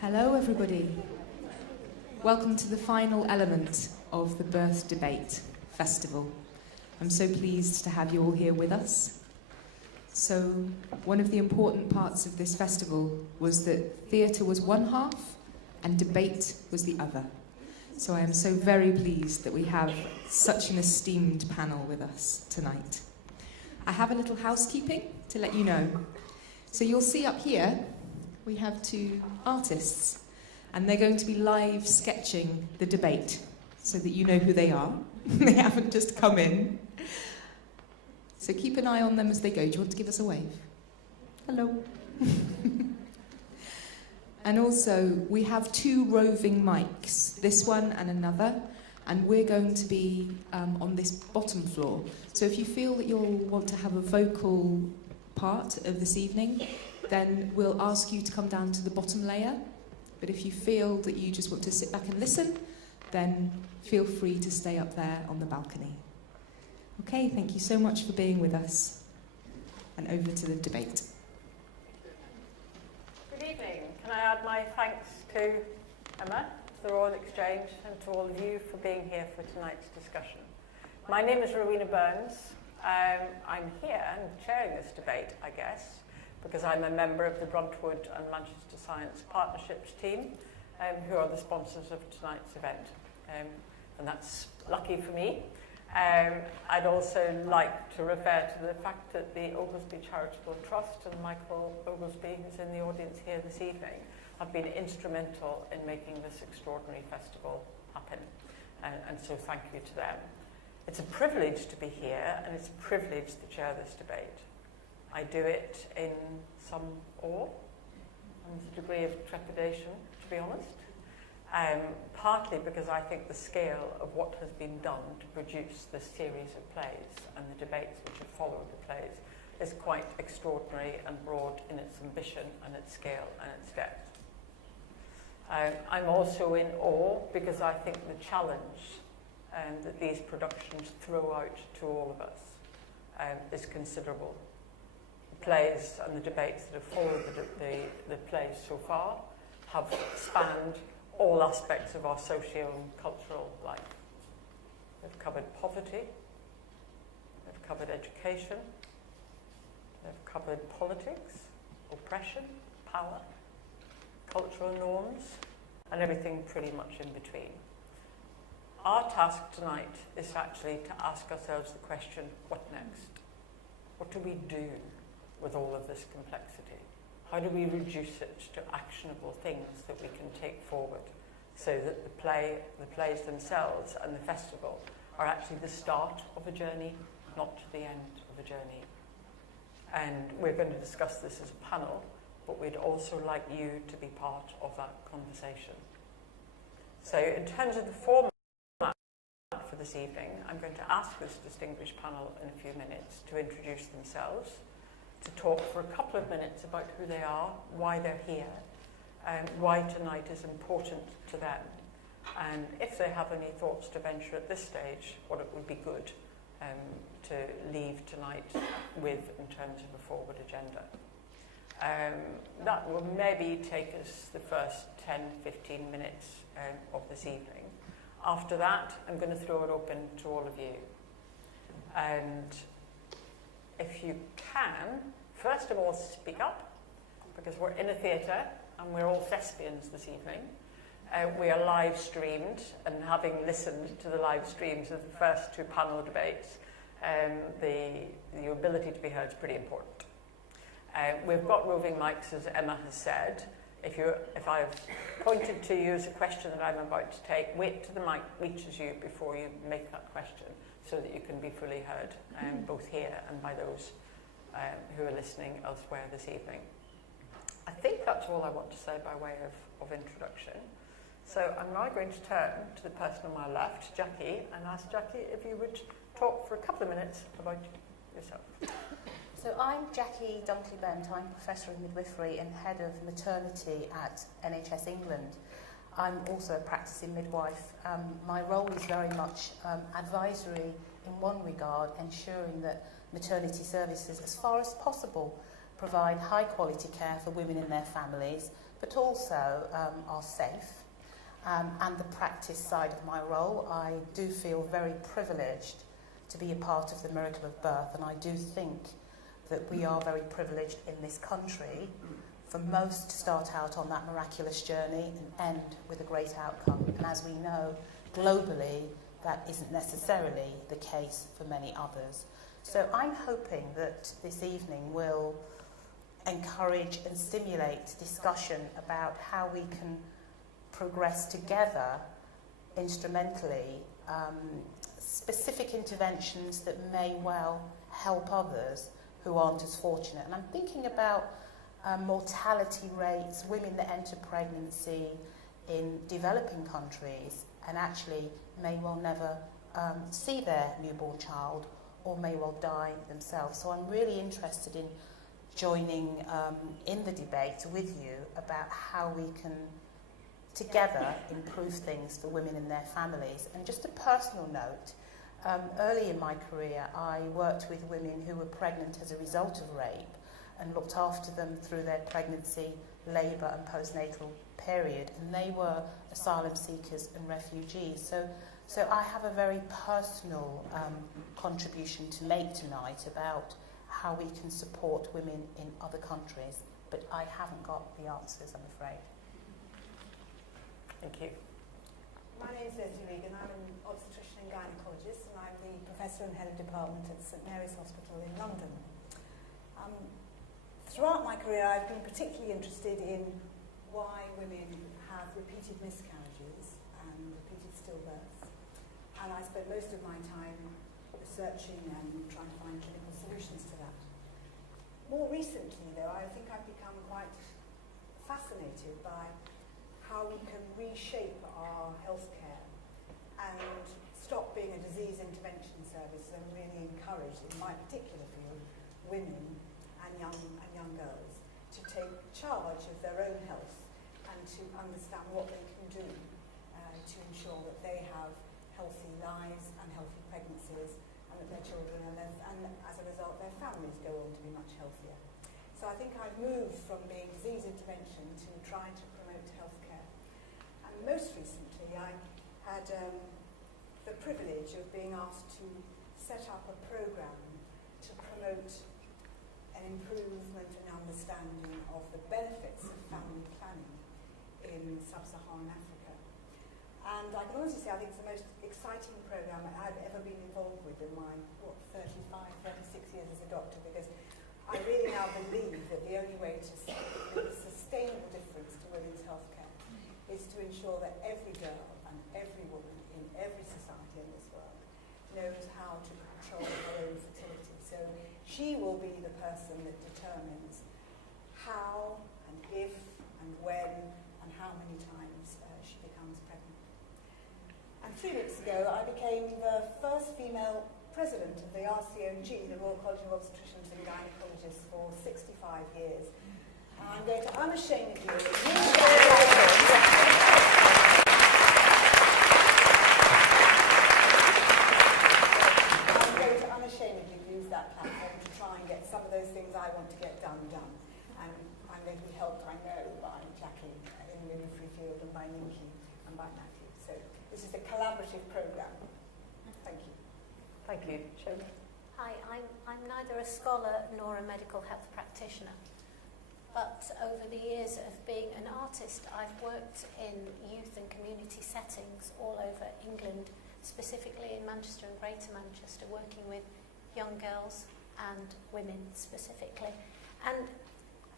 Hello everybody. Welcome to the final element of the Birth Debate Festival. I'm so pleased to have you all here with us. So, one of the important parts of this festival was that theatre was one half and debate was the other. So I am so very pleased that we have such an esteemed panel with us tonight. I have a little housekeeping to let you know. So you'll see up here, we have two artists, and they're going to be live sketching the debate so that you know who they are. They haven't just come in. So keep an eye on them as they go. Do you want to give us a wave? Hello. And also, we have two roving mics, this one and another, and we're going to be on this bottom floor. So if you feel that you'll want to have a vocal part of this evening, then we'll ask you to come down to the bottom layer. But if you feel that you just want to sit back and listen, then feel free to stay up there on the balcony. Okay, thank you so much for being with us. And over to the debate. Good evening. Can I add my thanks to Emma, to the Royal Exchange, and to all of you for being here for tonight's discussion. My name is Rowena Burns. I'm here and chairing this debate, I guess, because I'm a member of the Bruntwood and Manchester Science Partnerships team, who are the sponsors of tonight's event. And that's lucky for me. I'd also like to refer to the fact that the Oglesby Charitable Trust and Michael Oglesby, who's in the audience here this evening, have been instrumental in making this extraordinary festival happen. And so thank you to them. It's a privilege to be here, and it's a privilege to chair this debate. I do it in some awe and a degree of trepidation, to be honest. Partly because I think the scale of what has been done to produce this series of plays and the debates which have followed the plays is quite extraordinary and broad in its ambition and its scale and its depth. I'm also in awe because I think the challenge that these productions throw out to all of us is considerable. The plays and the debates that have followed the plays so far have spanned all aspects of our socio and cultural life. They've covered poverty, they've covered education, they've covered politics, oppression, power, cultural norms, and everything pretty much in between. Our task tonight is actually to ask ourselves the question, what next? What do we do with all of this complexity? How do we reduce it to actionable things that we can take forward so that the plays themselves and the festival are actually the start of a journey, not the end of a journey? And we're going to discuss this as a panel, but we'd also like you to be part of that conversation. So in terms of the format for this evening, I'm going to ask this distinguished panel in a few minutes to introduce themselves, to talk for a couple of minutes about who they are, why they're here, and why tonight is important to them, and if they have any thoughts to venture at this stage, what it would be good to leave tonight with in terms of a forward agenda. That will maybe take us the first 10-15 minutes of this evening. After that, I'm going to throw it open to all of you. And if you can, first of all, speak up, because we're in a theatre and we're all thespians this evening. We are live streamed, and having listened to the live streams of the first two panel debates, the ability to be heard is pretty important. We've got roving mics, as Emma has said. If I've pointed to you as a question that I'm about to take, wait till the mic reaches you before you make that question, so that you can be fully heard, both here and by those who are listening elsewhere this evening. I think that's all I want to say by way of introduction. So I'm now going to turn to the person on my left, Jackie, and ask Jackie if you would talk for a couple of minutes about yourself. So I'm Jackie Dunkley-Bent. I'm Professor of Midwifery and Head of Maternity at NHS England. I'm also a practicing midwife. My role is very much advisory in one regard, ensuring that maternity services, as far as possible, provide high quality care for women and their families, but also are safe. And the practice side of my role, I do feel very privileged to be a part of the miracle of birth, and I do think that we are very privileged in this country for most to start out on that miraculous journey and end with a great outcome. And as we know, globally, that isn't necessarily the case for many others. So I'm hoping that this evening will encourage and stimulate discussion about how we can progress together instrumentally specific interventions that may well help others who aren't as fortunate. And I'm thinking about mortality rates, women that enter pregnancy in developing countries and actually may well never see their newborn child or may well die themselves. So I'm really interested in joining in the debate with you about how we can together improve things for women and their families. And just a personal note, early in my career I worked with women who were pregnant as a result of rape and looked after them through their pregnancy, labour and postnatal period, and they were asylum seekers and refugees. So I have a very personal contribution to make tonight about how we can support women in other countries, but I haven't got the answers, I'm afraid. Thank you. My name is Leslie Regan. I'm an obstetrician and gynaecologist, and I'm the Professor and Head of Department at St Mary's Hospital in London. Throughout my career, I've been particularly interested in why women have repeated miscarriages and repeated stillbirths. And I spent most of my time researching and trying to find clinical solutions to that. More recently, though, I think I've become quite fascinated by how we can reshape our healthcare and stop being a disease intervention service and really encourage, in my particular field, women and young girls to take charge of their own health and to understand what they can do to ensure that they have healthy lives and healthy pregnancies, and that their children and as a result their families go on to be much healthier. So I think I've moved from being disease intervention to trying to promote healthcare. And most recently I had the privilege of being asked to set up a programme to promote an improvement and understanding of the benefits of family planning in sub-Saharan Africa. And I can honestly say I think it's the most exciting programme I've ever been involved with in my, 36 years as a doctor, because I really now believe that the only way to make a sustainable difference to women's healthcare is to ensure that every girl and every woman in every society in this world knows how to control her own fertility. So she will be the person that determines how and if and when and how many times she becomes pregnant. And 3 weeks ago I became the first female president of the RCOG, the Royal College of Obstetricians and Gynaecologists, for 65 years. And I'm going to unashamedly use that platform to try and get some of those things I want to get done. And I'm going to be helped, I know, by Jackie in the midwifery field and by Nikki and by Matthew. So this is a collaborative programme. Thank you. Thank you. Shona. Hi, I'm neither a scholar nor a medical health practitioner, but over the years of being an artist, I've worked in youth and community settings all over England, specifically in Manchester and Greater Manchester, working with young girls and women specifically. And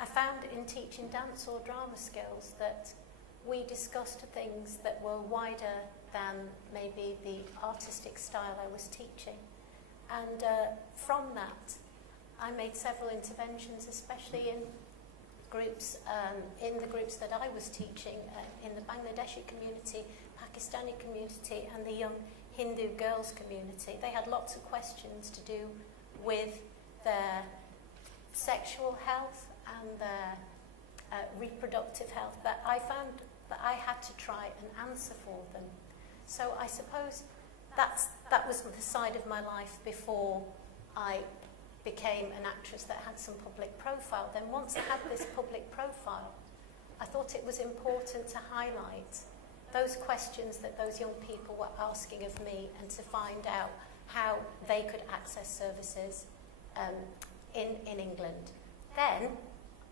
I found in teaching dance or drama skills that we discussed things that were wider than maybe the artistic style I was teaching. And from that, I made several interventions, especially in groups, in the groups that I was teaching, in the Bangladeshi community, Pakistani community, and the young Hindu girls community. They had lots of questions to do with their sexual health and their reproductive health that I found that I had to try and answer for them. So I suppose that was the side of my life before I became an actress that had some public profile. Then once I had this public profile, I thought it was important to highlight those questions that those young people were asking of me and to find out how they could access services in England. Then,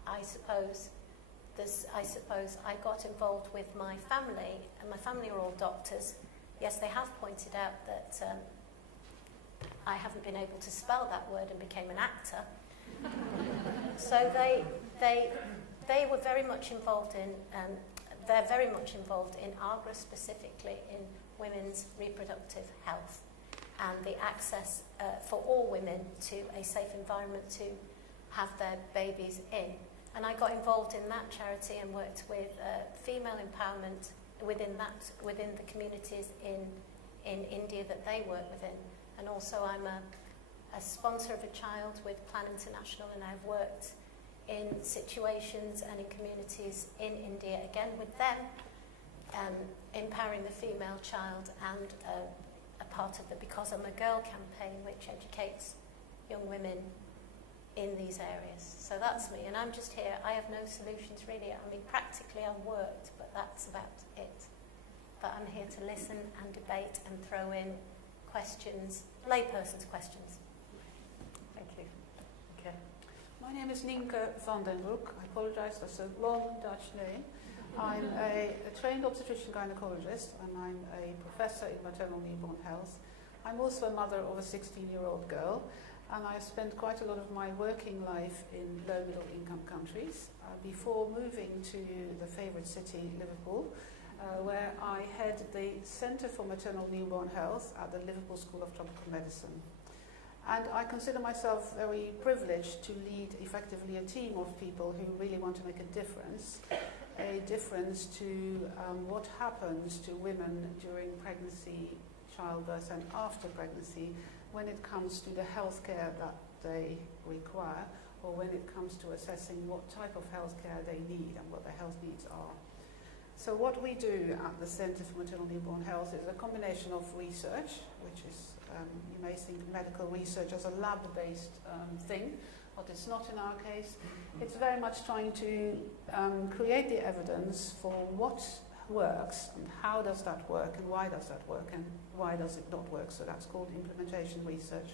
I suppose I got involved with my family, and my family are all doctors. Yes, they have pointed out that I haven't been able to spell that word and became an actor. So they were very much involved in, they're very much involved in AGRA, specifically in women's reproductive health and the access for all women to a safe environment to have their babies in. And I got involved in that charity and worked with female empowerment within the communities in India that they work within. And also I'm a sponsor of a child with Plan International, and I've worked in situations and in communities in India, again with them, empowering the female child, and a part of the Because I'm a Girl campaign, which educates young women in these areas. So that's me, and I'm just here. I have no solutions really. I mean, practically I've worked, but that's about it. But I'm here to listen and debate and throw in questions, layperson's questions. Thank you. Okay. My name is Nienke van den Broek. I apologize, that's a long Dutch name. I'm a trained obstetrician gynecologist, and I'm a professor in maternal newborn health. I'm also a mother of a 16-year-old girl, and I've spent quite a lot of my working life in low middle income countries before moving to the favourite city, Liverpool, where I head the Centre for Maternal Newborn Health at the Liverpool School of Tropical Medicine. And I consider myself very privileged to lead effectively a team of people who really want to make a difference to what happens to women during pregnancy, childbirth and after pregnancy when it comes to the healthcare that they require, or when it comes to assessing what type of healthcare they need and what their health needs are. So what we do at the Centre for Maternal Newborn Health is a combination of research, which is, you may think medical research as a lab-based thing, but it's not in our case. It's very much trying to create the evidence for what works and how does that work and why does that work and why does it not work. So that's called implementation research,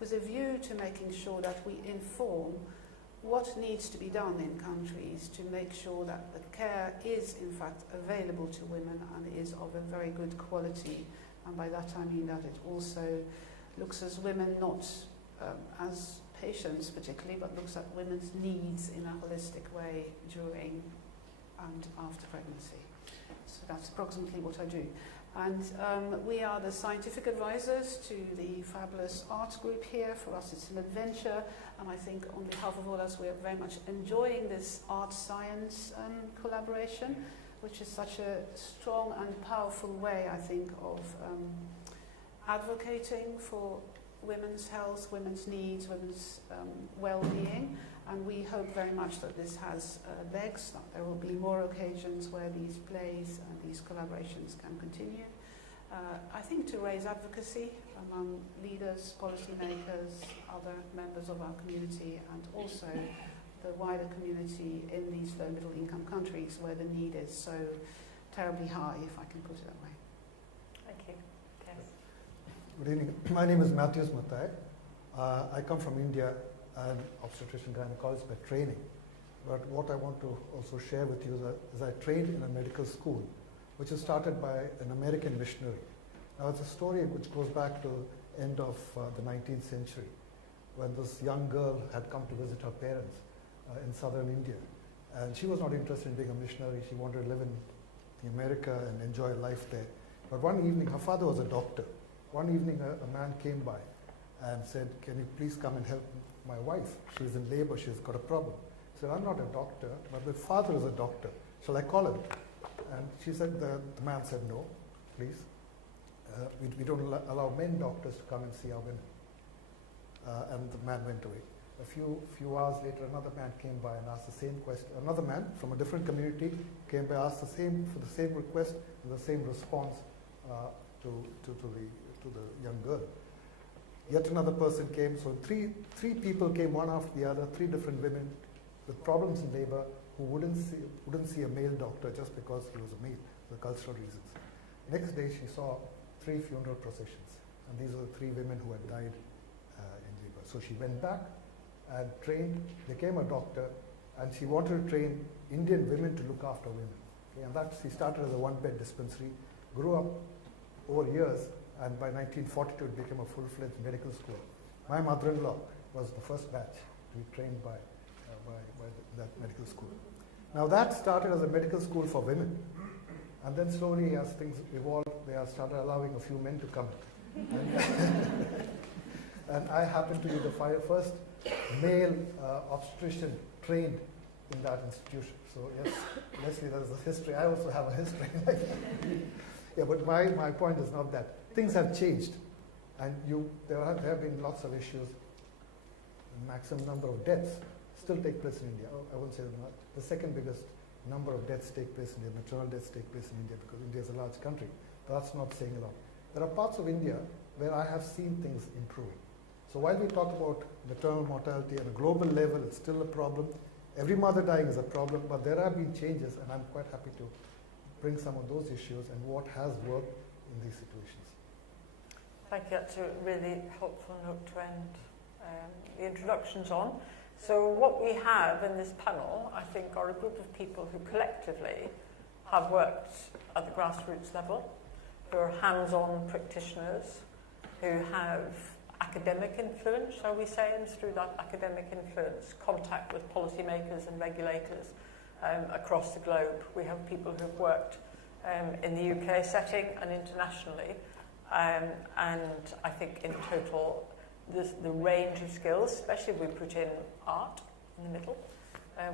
with a view to making sure that we inform what needs to be done in countries to make sure that the care is in fact available to women and is of a very good quality. And by that I mean that it also looks as women not as patients particularly, but looks at women's needs in a holistic way during and after pregnancy. So that's approximately what I do. And we are the scientific advisors to the fabulous arts group here. For us it's an adventure, and I think on behalf of all of us we are very much enjoying this art-science collaboration, which is such a strong and powerful way, I think, of advocating for women's health, women's needs, women's well-being. And we hope very much that this has legs, that there will be more occasions where these plays and these collaborations can continue. I think to raise advocacy among leaders, policymakers, other members of our community, and also the wider community in these low middle income countries where the need is so terribly high, if I can put it that way. Thank you. Okay. Good evening. My name is Matthews Mathai. I come from India. I'm obstetrician gynecologist by training. But what I want to also share with you is I trained in a medical school, which was started by an American missionary. Now it's a story which goes back to the end of the 19th century, when this young girl had come to visit her parents in southern India. And she was not interested in being a missionary. She wanted to live in America and enjoy life there. But one evening, her father was a doctor. One evening, a man came by and said, "Can you please come and help my wife? She's in labor, she's got a problem." She said, "I'm not a doctor, but my father is a doctor. Shall I call him?" And she said, the man said, "No, please. We don't allow men doctors to come and see our women." And the man went away. A few hours later, another man came by and asked the same question. Another man from a different community came by, asked the same request, and the same response to the young girl. Yet another person came. So three people came, one after the other, 3 different women with problems in labor who wouldn't see a male doctor just because he was a male, for cultural reasons. Next day, she saw 3 funeral processions, and these were the 3 women who had died in labor. So she went back and trained, became a doctor, and she wanted to train Indian women to look after women. Okay, and that she started as a 1-bed dispensary, grew up over years, and by 1942 it became a full-fledged medical school. My mother-in-law was the first batch to be trained by that medical school. Now that started as a medical school for women, and then slowly as things evolved, they started allowing a few men to come in. And I happened to be the first male obstetrician trained in that institution. So yes, Leslie, there's a history. I also have a history. Yeah, but my point is not that. Things have changed, and there have been lots of issues. The maximum number of deaths still take place in India. I won't say that. The second biggest number of deaths take place in India, maternal deaths take place in India, because India is a large country. But that's not saying a lot. There are parts of India where I have seen things improving. So while we talk about maternal mortality at a global level, it's still a problem. Every mother dying is a problem, but there have been changes, and I'm quite happy to bring some of those issues and what has worked in these situations. Thank you. That's a really helpful note to end the introductions on. So what we have in this panel, I think, are a group of people who collectively have worked at the grassroots level, who are hands-on practitioners, who have academic influence, shall we say, and through that academic influence, contact with policymakers and regulators across the globe. We have people who've worked in the UK setting and internationally, and I think in total the range of skills, especially if we put in art in the middle,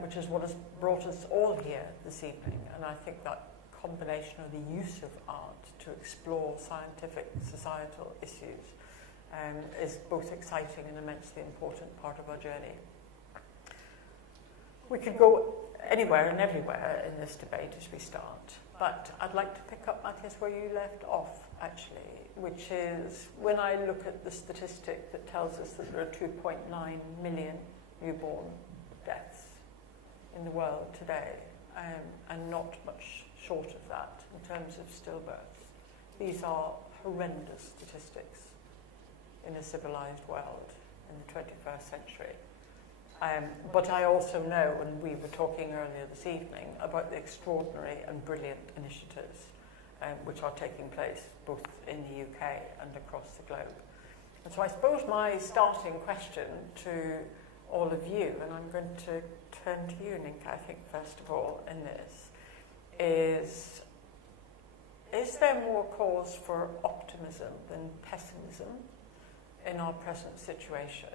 which is what has brought us all here this evening. And I think that combination of the use of art to explore scientific, societal issues is both exciting and immensely important part of our journey. We could go anywhere and everywhere in this debate as we start, but I'd like to pick up, Matthias, where you left off, actually, which is when I look at the statistic that tells us that there are 2.9 million newborn deaths in the world today, and not much short of that in terms of stillbirths. These are horrendous statistics in a civilized world in the 21st century. But I also know, and we were talking earlier this evening, about the extraordinary and brilliant initiatives which are taking place both in the UK and across the globe. And so I suppose my starting question to all of you, and I'm going to turn to you, Ninka, I think, first of all, in this, is there more cause for optimism than pessimism in our present situation?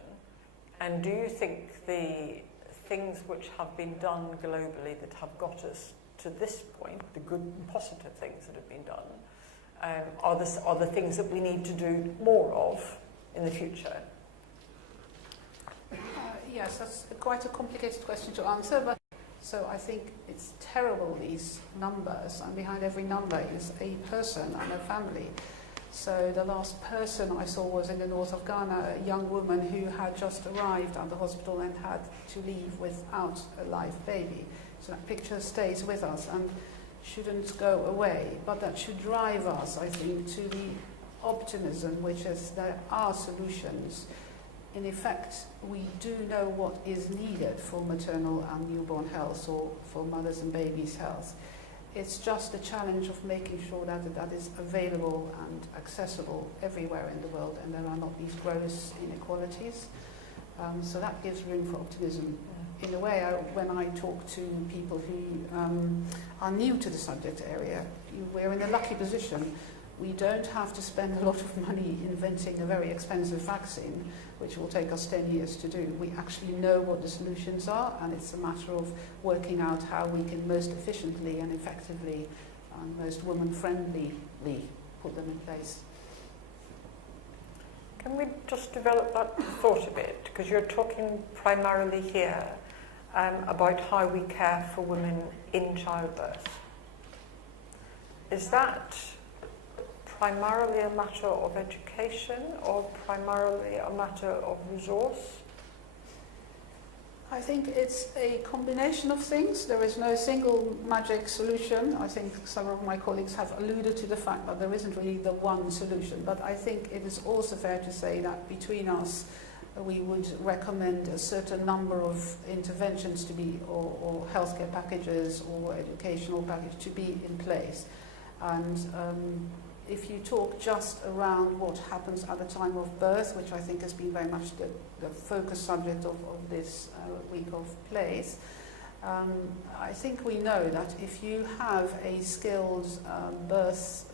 And do you think the things which have been done globally that have got us to this point, the good and positive things that have been done, are the things that we need to do more of in the future? Yes, that's quite a complicated question to answer, but so I think it's terrible, these numbers, and behind every number is a person and a family. So the last person I saw was in the north of Ghana, a young woman who had just arrived at the hospital and had to leave without a live baby. So that picture stays with us and shouldn't go away, but that should drive us, I think, to the optimism, which is there are solutions. In effect, we do know what is needed for maternal and newborn health, or for mothers and babies' health. It's just a challenge of making sure that that is available and accessible everywhere in the world, and there are not these gross inequalities. So that gives room for optimism. In a way, when I talk to people who are new to the subject area, we're in a lucky position. We don't have to spend a lot of money inventing a very expensive vaccine, which will take us 10 years to do. We actually know what the solutions are, and it's a matter of working out how we can most efficiently and effectively and most woman-friendly put them in place. Can we just develop that thought a bit? Because you're talking primarily here about how we care for women in childbirth. Is that primarily a matter of education or primarily a matter of resource? I think it's a combination of things. There is no single magic solution. I think some of my colleagues have alluded to the fact that there isn't really the one solution. But I think it is also fair to say that between us, we would recommend a certain number of interventions to be, or healthcare packages or educational packages to be in place. And if you talk just around what happens at the time of birth, which I think has been very much the focus subject of this week of plays, I think we know that if you have a skilled birth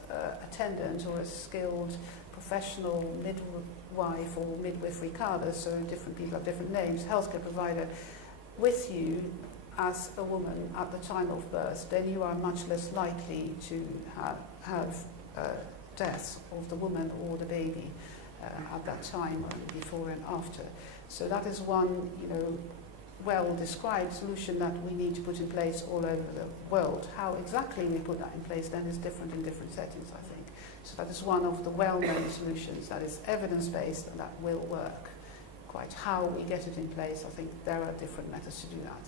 attendant or a skilled professional midwife or midwifery cadre, so different people have different names, healthcare provider, with you as a woman at the time of birth, then you are much less likely to have death of the woman or the baby at that time, before and after. So that is one, well-described solution that we need to put in place all over the world. How exactly we put that in place then is different in different settings, I think. So that is one of the well-known solutions that is evidence-based and that will work. Quite how we get it in place, I think there are different methods to do that.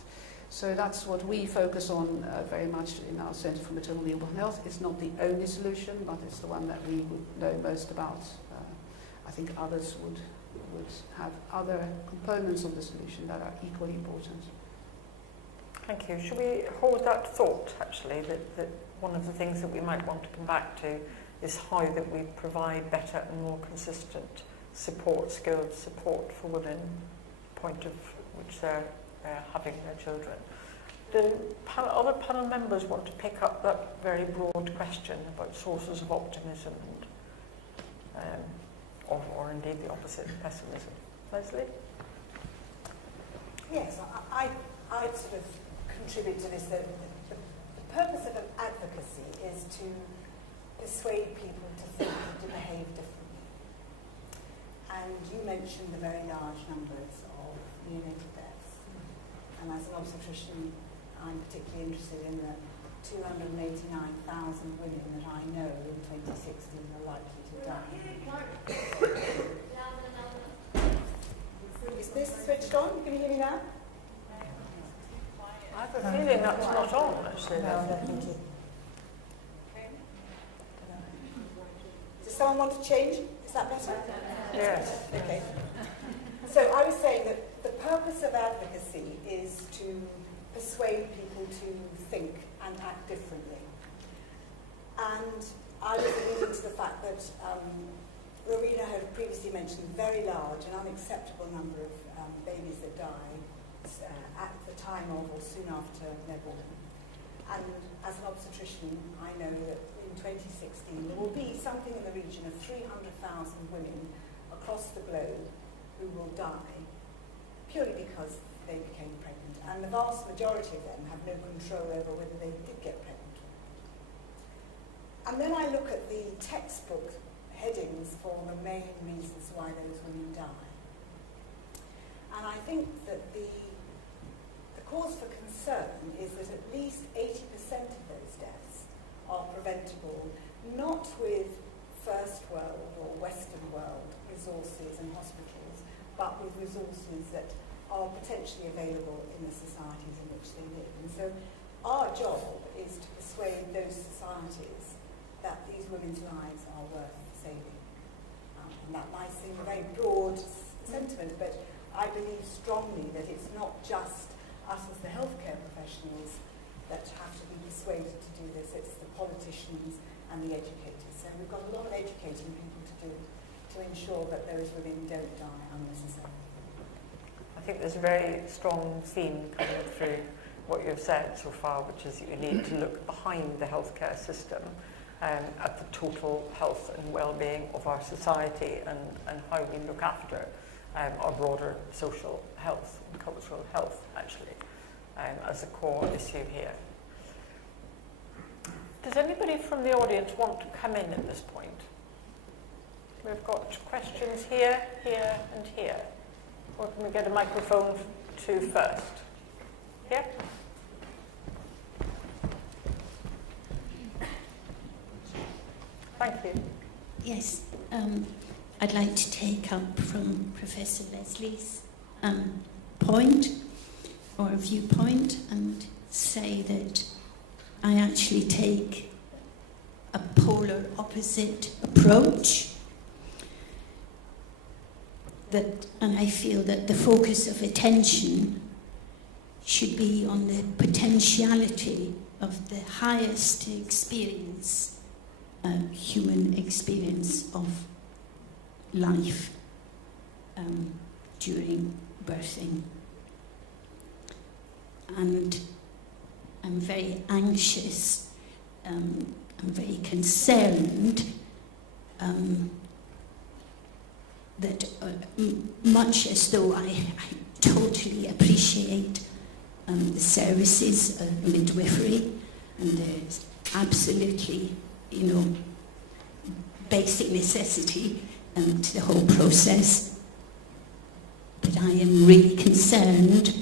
So that's what we focus on very much in our Centre for Maternal and Newborn Health. It's not the only solution, but it's the one that we would know most about. I think others would have other components of the solution that are equally important. Thank you. Should we hold that thought, actually, that one of the things that we might want to come back to is how that we provide better and more consistent support, skilled support for women, point of which they're having their children. Do other panel members want to pick up that very broad question about sources of optimism and, or indeed the opposite, pessimism? Leslie? Yes, I sort of contribute to this. The purpose of an advocacy is to persuade people to think and to behave differently. And you mentioned the very large numbers of neonatal deaths. And as an obstetrician, I'm particularly interested in the 289,000 women that I know in 2016 are likely to die. Is this switched on? Can you hear me now? I have a feeling that's not on, actually. No, thank you. Does someone want to change? Is that better? Yes. Okay. So I was saying that the purpose of advocacy is to persuade people to think and act differently. And I was alluding to the fact that Rowena had previously mentioned very large and unacceptable number of babies that die at the time of or soon after they're born. And as an obstetrician, I know that in 2016 there will be something in the region of 300,000 women across the globe who will die purely because they became pregnant. And the vast majority of them have no control over whether they did get pregnant. And then I look at the textbook headings for the main reasons why those women die. And I think that the cause for concern is that at least 80% of those deaths are preventable, not with first world or Western world resources and hospitals, but with resources that are potentially available in the societies in which they live. And so our job is to persuade those societies that these women's lives are worth saving. And that might seem a very broad sentiment, but I believe strongly that it's not just us as the healthcare professionals that have to be persuaded to do this, it's the politicians and the educators. So we've got a lot of educating people to do to ensure that those women don't die unnecessarily. I think there's a very strong theme coming through what you've said so far, which is that you need to look behind the healthcare system at the total health and well-being of our society and how we look after our broader social health and cultural health, actually, as a core issue here. Does anybody from the audience want to come in at this point? We've got questions here, here, and here. Or can we get a microphone to first? Here? Thank you. Yes, I'd like to take up from Professor Leslie's point or viewpoint and say that I actually take a polar opposite approach. And I feel that the focus of attention should be on the potentiality of the highest experience, human experience of life during birthing. And I'm very anxious, I'm very concerned that much as though I totally appreciate the services of midwifery, and there's absolutely, basic necessity to the whole process. But I am really concerned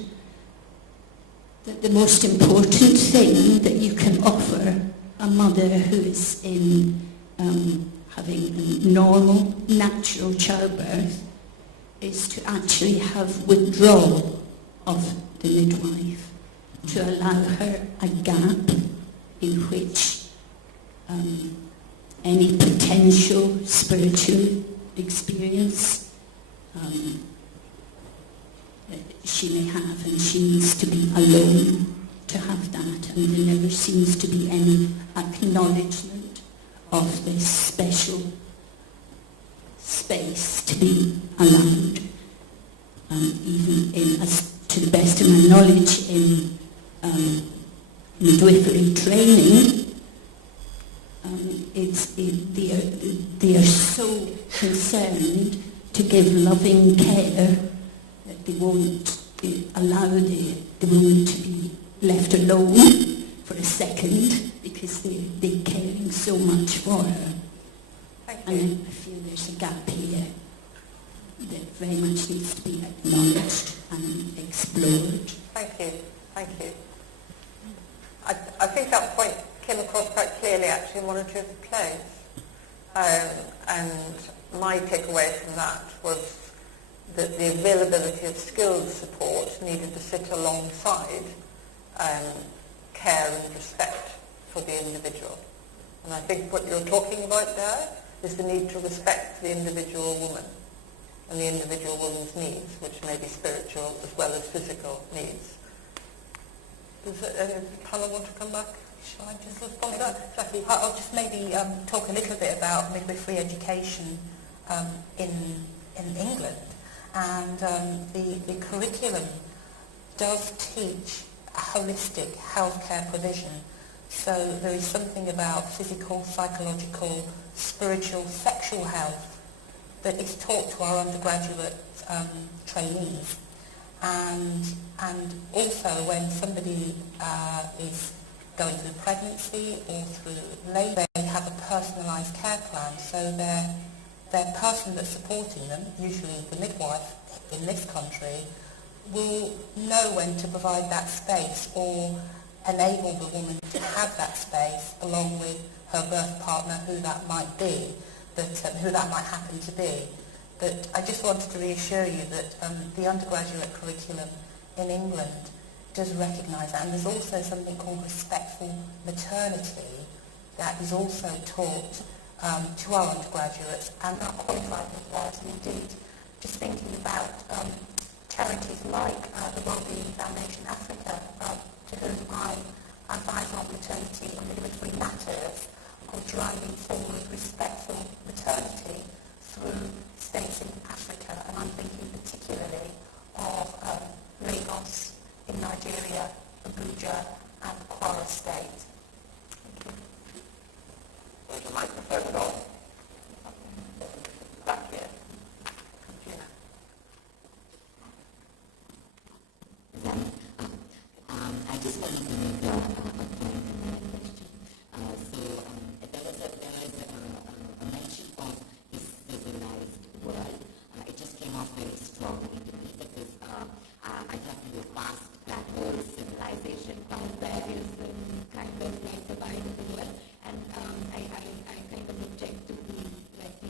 that the most important thing that you can offer a mother who is in having a normal, natural childbirth is to actually have withdrawal of the midwife, to allow her a gap in which any potential spiritual experience that she may have, and she needs to be alone to have that, and there never seems to be any acknowledgement of this special space to be allowed. Even in, as to the best of my knowledge, in midwifery training, they are so concerned to give loving care that they won't allow the woman to be left alone for a second, because they're caring so much for her. And I feel there's a gap here that very much needs to be acknowledged and explored. Thank you. I think that point came across quite clearly actually in one or two of the plays. And my takeaway from that was that the availability of skilled support needed to sit alongside care and respect for the individual. And I think what you're talking about there is the need to respect the individual woman and the individual woman's needs, which may be spiritual as well as physical needs. Does any panel want to come back? Shall I just respond to that? Jackie? I'll just maybe talk a little bit about midwifery education in England. And the curriculum does teach a holistic healthcare provision. So there is something about physical, psychological, spiritual, sexual health that is taught to our undergraduate trainees. And also when somebody is going through pregnancy or through labour, they have a personalised care plan. So their person that's supporting them, usually the midwife in this country, will know when to provide that space or enable the woman to have that space along with her birth partner, who that might be, who that might happen to be. But I just wanted to reassure you that the undergraduate curriculum in England does recognise that, and there's also something called respectful maternity that is also taught to our undergraduates and our qualified midwives. And indeed, just thinking about charities like the Wellbeing Foundation Africa, to whom I advise on maternity and midwifery matters, are driving forward respectful maternity through states in Africa, and I'm thinking particularly of Lagos in Nigeria, Abuja, and Kwara State. Thank you. There's a microphone on. Back here. Gina. I just wanted to make a point in my question. There was a mention of this civilized world. It just came off very strongly to me because I thought in the past that whole civilization found values and kind of like divided the world, and I kind of object to the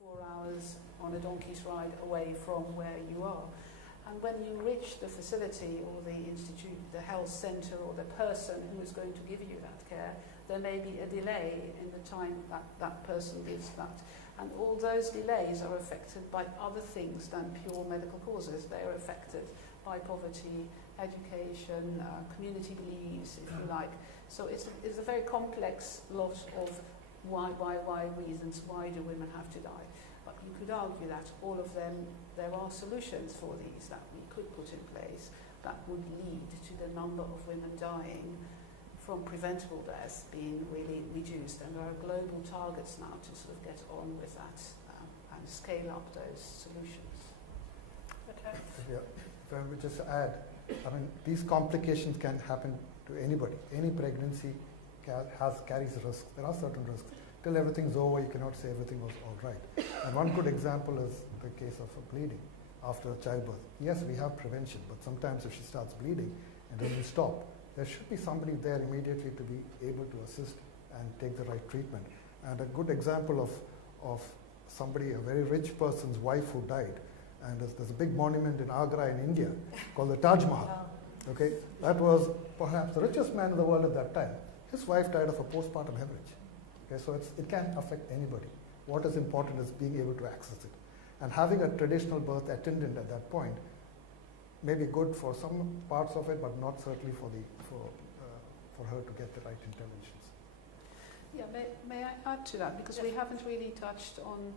4 hours on a donkey's ride away from where you are. And when you reach the facility or the institute, the health centre or the person who is going to give you that care, there may be a delay in the time that that person gives that. And all those delays are affected by other things than pure medical causes. They are affected by poverty, education, community beliefs, if you like. So it's a very complex lot of why reasons, why do women have to die? But you could argue that all of them, there are solutions for these that we could put in place that would lead to the number of women dying from preventable deaths being really reduced. And there are global targets now to sort of get on with that and scale up those solutions. Yeah, if I would just add, I mean, these complications can happen to anybody. Any pregnancy carries risks. There are certain risks. Till everything's over, you cannot say everything was all right. And one good example is the case of bleeding after childbirth. Yes, we have prevention, but sometimes if she starts bleeding and then you stop, there should be somebody there immediately to be able to assist and take the right treatment. And a good example of somebody, a very rich person's wife who died, and there's a big monument in Agra in India called the Taj Mahal. Okay, that was perhaps the richest man in the world at that time. His wife died of a postpartum hemorrhage. Okay, so it can affect anybody. What is important is being able to access it. And having a traditional birth attendant at that point may be good for some parts of it, but not certainly for her to get the right interventions. Yeah, may I add to that? Because we haven't really touched on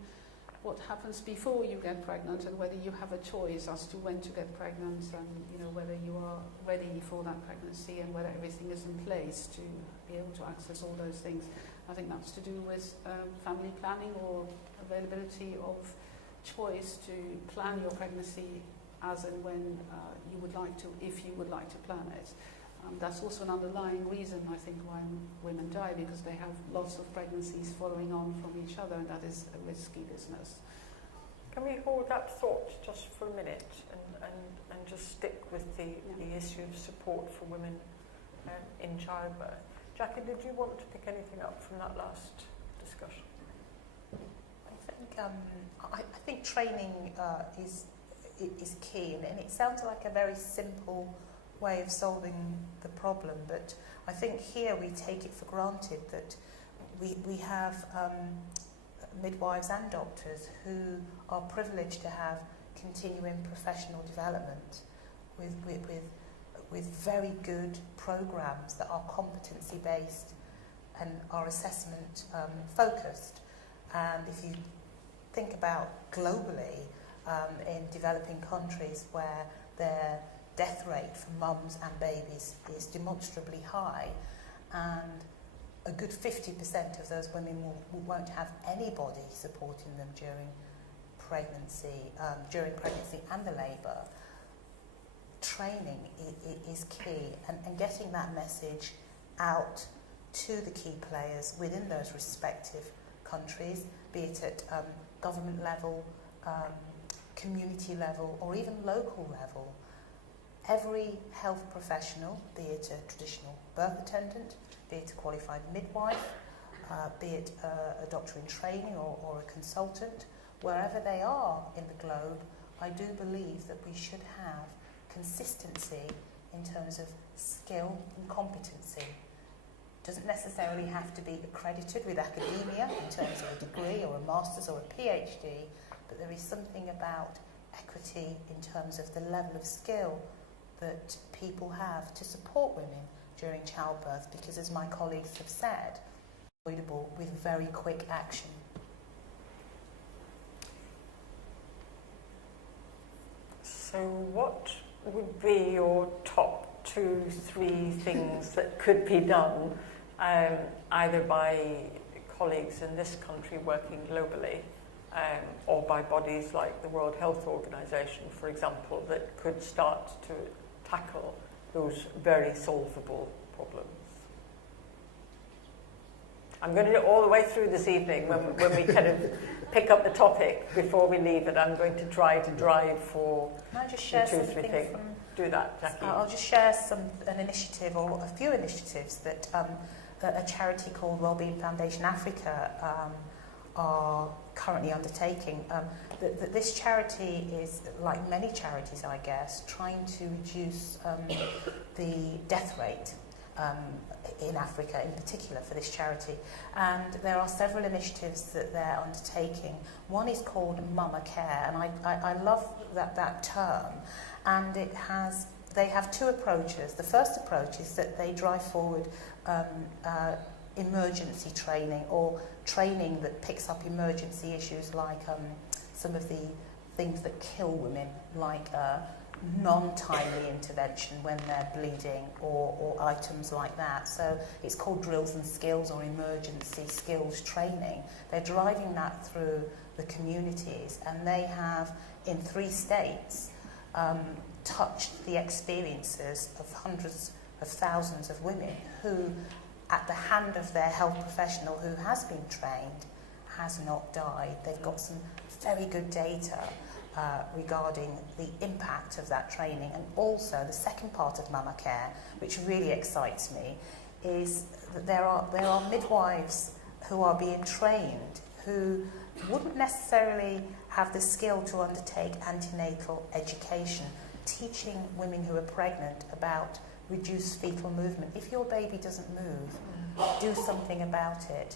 what happens before you get pregnant and whether you have a choice as to when to get pregnant and whether you are ready for that pregnancy and whether everything is in place to be able to access all those things. I think that's to do with family planning or availability of choice to plan your pregnancy as and when you would like to, if you would like to plan it. That's also an underlying reason, I think, why women die, because they have lots of pregnancies following on from each other, and that is a risky business. Can we hold that thought just for a minute and just stick with the issue of support for women in childbirth? Jackie, did you want to pick anything up from that last discussion? I think training is key, and it sounds like a very simple way of solving the problem, but I think here we take it for granted that we have midwives and doctors who are privileged to have continuing professional development with very good programs that are competency based and are assessment focused. And if you think about globally in developing countries where their death rate for mums and babies is demonstrably high, and a good 50% of those women won't have anybody supporting them during pregnancy and the labour. Training is key, and getting that message out to the key players within those respective countries, be it at government level, community level, or even local level. Every health professional, be it a traditional birth attendant, be it a qualified midwife, be it a doctor in training or a consultant, wherever they are in the globe, I do believe that we should have consistency in terms of skill and competency. It doesn't necessarily have to be accredited with academia in terms of a degree or a master's or a PhD, but there is something about equity in terms of the level of skill that people have to support women during childbirth, because as my colleagues have said, avoidable with very quick action. So what would be your top 2-3 things that could be done either by colleagues in this country working globally or by bodies like the World Health Organization, for example, that could start to tackle those very solvable problems? I'm going to do it all the way through this evening when we kind of pick up the topic before we leave, and I'm going to try to drive for Can I just share 2-3 things. Do that, Jackie. I'll just share an initiative, or a few initiatives that a charity called Wellbeing Foundation Africa are currently undertaking. This charity is, like many charities, I guess, trying to reduce the death rate in Africa, in particular for this charity. And there are several initiatives that they're undertaking. One is called Mama Care, and I love that term. And they have two approaches. The first approach is that they drive forward emergency training, or training that picks up emergency issues like some of the things that kill women, like non-timely intervention when they're bleeding, or items like that. So it's called drills and skills, or emergency skills training. They're driving that through the communities, and they have, in 3 states, touched the experiences of hundreds of thousands of women who, at the hand of their health professional who has been trained, has not died. They've got some very good data regarding the impact of that training. And also the second part of Mama Care, which really excites me, is that there are midwives who are being trained who wouldn't necessarily have the skill to undertake antenatal education, teaching women who are pregnant about reduced fetal movement. If your baby doesn't move, do something about it.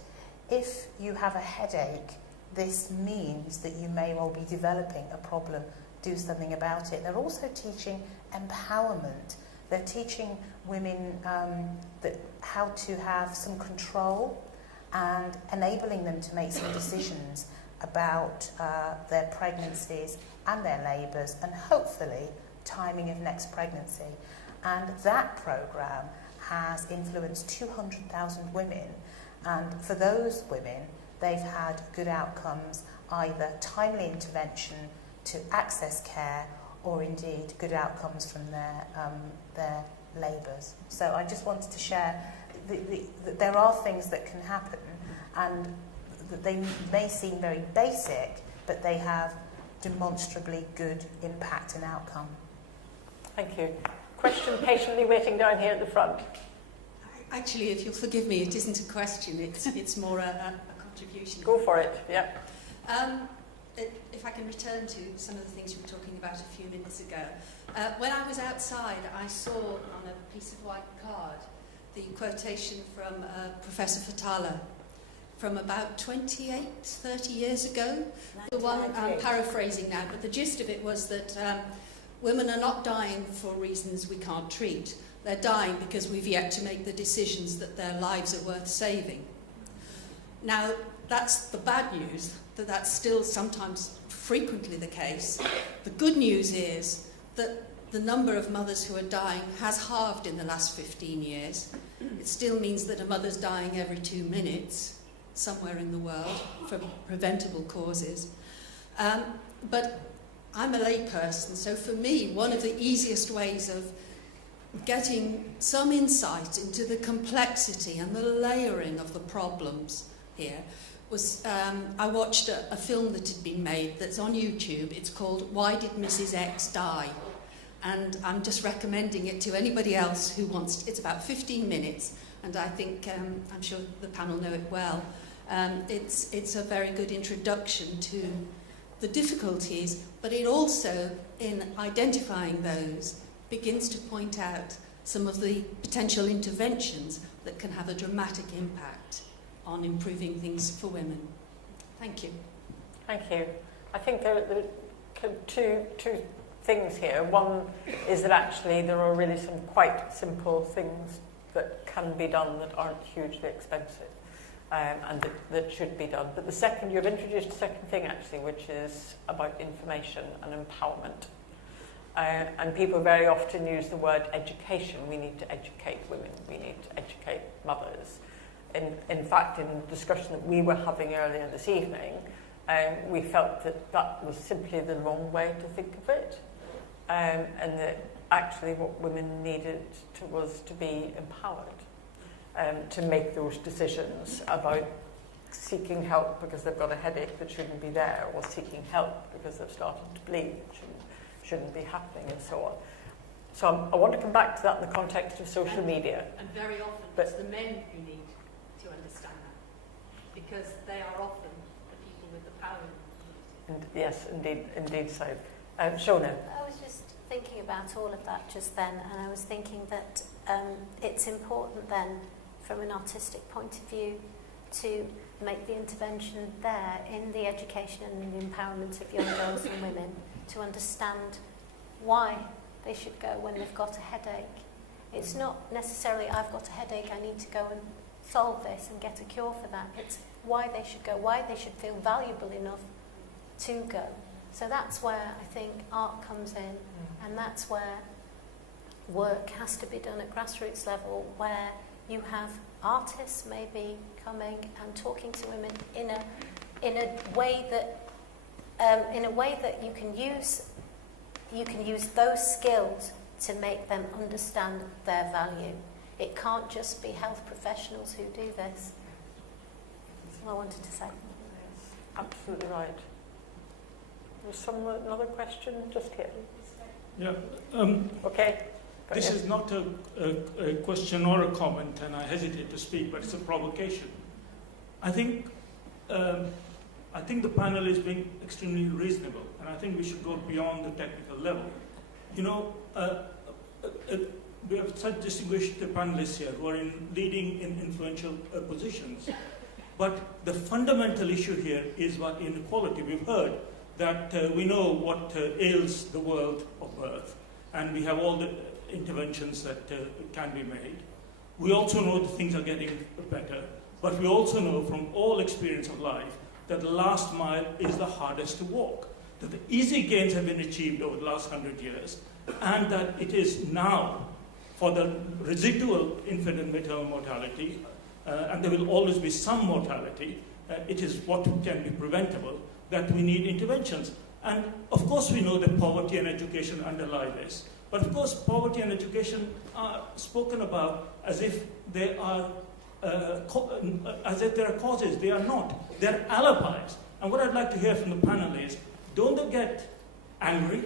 If you have a headache, this means that you may well be developing a problem. Do something about it. They're also teaching empowerment. They're teaching women how to have some control, and enabling them to make some decisions about their pregnancies and their labours, and hopefully timing of next pregnancy. And that programme has influenced 200,000 women, and for those women, they've had good outcomes, either timely intervention to access care, or indeed good outcomes from their labours. So I just wanted to share that there are things that can happen, and that they may seem very basic, but they have demonstrably good impact and outcome. Thank you. Question patiently waiting down here at the front. Actually, if you'll forgive me, it isn't a question, it's more a contribution. Go for it, yeah. If I can return to some of the things you were talking about a few minutes ago. When I was outside, I saw on a piece of white card the quotation from Professor Fatala from about 28, 30 years ago. The one I'm paraphrasing now, but the gist of it was that women are not dying for reasons we can't treat. They're dying because we've yet to make the decisions that their lives are worth saving. Now, that's the bad news, that's still sometimes frequently the case. The good news is that the number of mothers who are dying has halved in the last 15 years. It still means that a mother's dying every 2 minutes somewhere in the world for preventable causes. But I'm a layperson, so for me, one of the easiest ways of getting some insight into the complexity and the layering of the problems here was I watched a film that had been made that's on YouTube. It's called Why Did Mrs. X Die? And I'm just recommending it to anybody else who wants to. It's about 15 minutes, and I think I'm sure the panel know it well. It's a very good introduction to the difficulties, but it also, in identifying those, begins to point out some of the potential interventions that can have a dramatic impact on improving things for women. Thank you. Thank you. I think there are two things here. One is that actually there are really some quite simple things that can be done that aren't hugely expensive, and that should be done. But the second, you've introduced a second thing actually, which is about information and empowerment. And people very often use the word education. We need to educate women. We need to educate mothers. In fact, in the discussion that we were having earlier this evening, we felt that was simply the wrong way to think of it. And that actually what women needed was to be empowered to make those decisions about seeking help because they've got a headache that shouldn't be there, or seeking help because they've started to bleed, shouldn't be happening, and so on. So I want to come back to that in the context of social media. And very often it's the men who need to understand that, because they are often with the power. Yes, indeed so. Shona. I was just thinking about all of that just then, and I was thinking that it's important then, from an artistic point of view, to make the intervention there in the education and the empowerment of young girls and women to understand why they should go when they've got a headache. It's not necessarily, I've got a headache, I need to go and solve this and get a cure for that. It's why they should go, why they should feel valuable enough to go. So that's where I think art comes in, and that's where work has to be done at grassroots level, where you have artists maybe coming and talking to women in a way that you can use those skills to make them understand their value. It can't just be health professionals who do this. That's what I wanted to say. Absolutely right. Was another question just here? Yeah. Okay. This is not a question or a comment, and I hesitate to speak, but it's a provocation. I think the panel is being extremely reasonable, and I think we should go beyond the technical level. You know, we have such distinguished panelists here who are leading in influential positions, but the fundamental issue here is about inequality. We've heard that we know what ails the world of birth, and we have all the interventions that can be made. We also know that things are getting better, but we also know from all experience of life that the last mile is the hardest to walk, that the easy gains have been achieved over the last 100 years, and that it is now for the residual infant and maternal mortality, and there will always be some mortality, it is what can be preventable, that we need interventions. And of course we know that poverty and education underlie this. But of course, poverty and education are spoken about as if they are causes. They are not. They are alibis. And what I'd like to hear from the panel is: don't they get angry?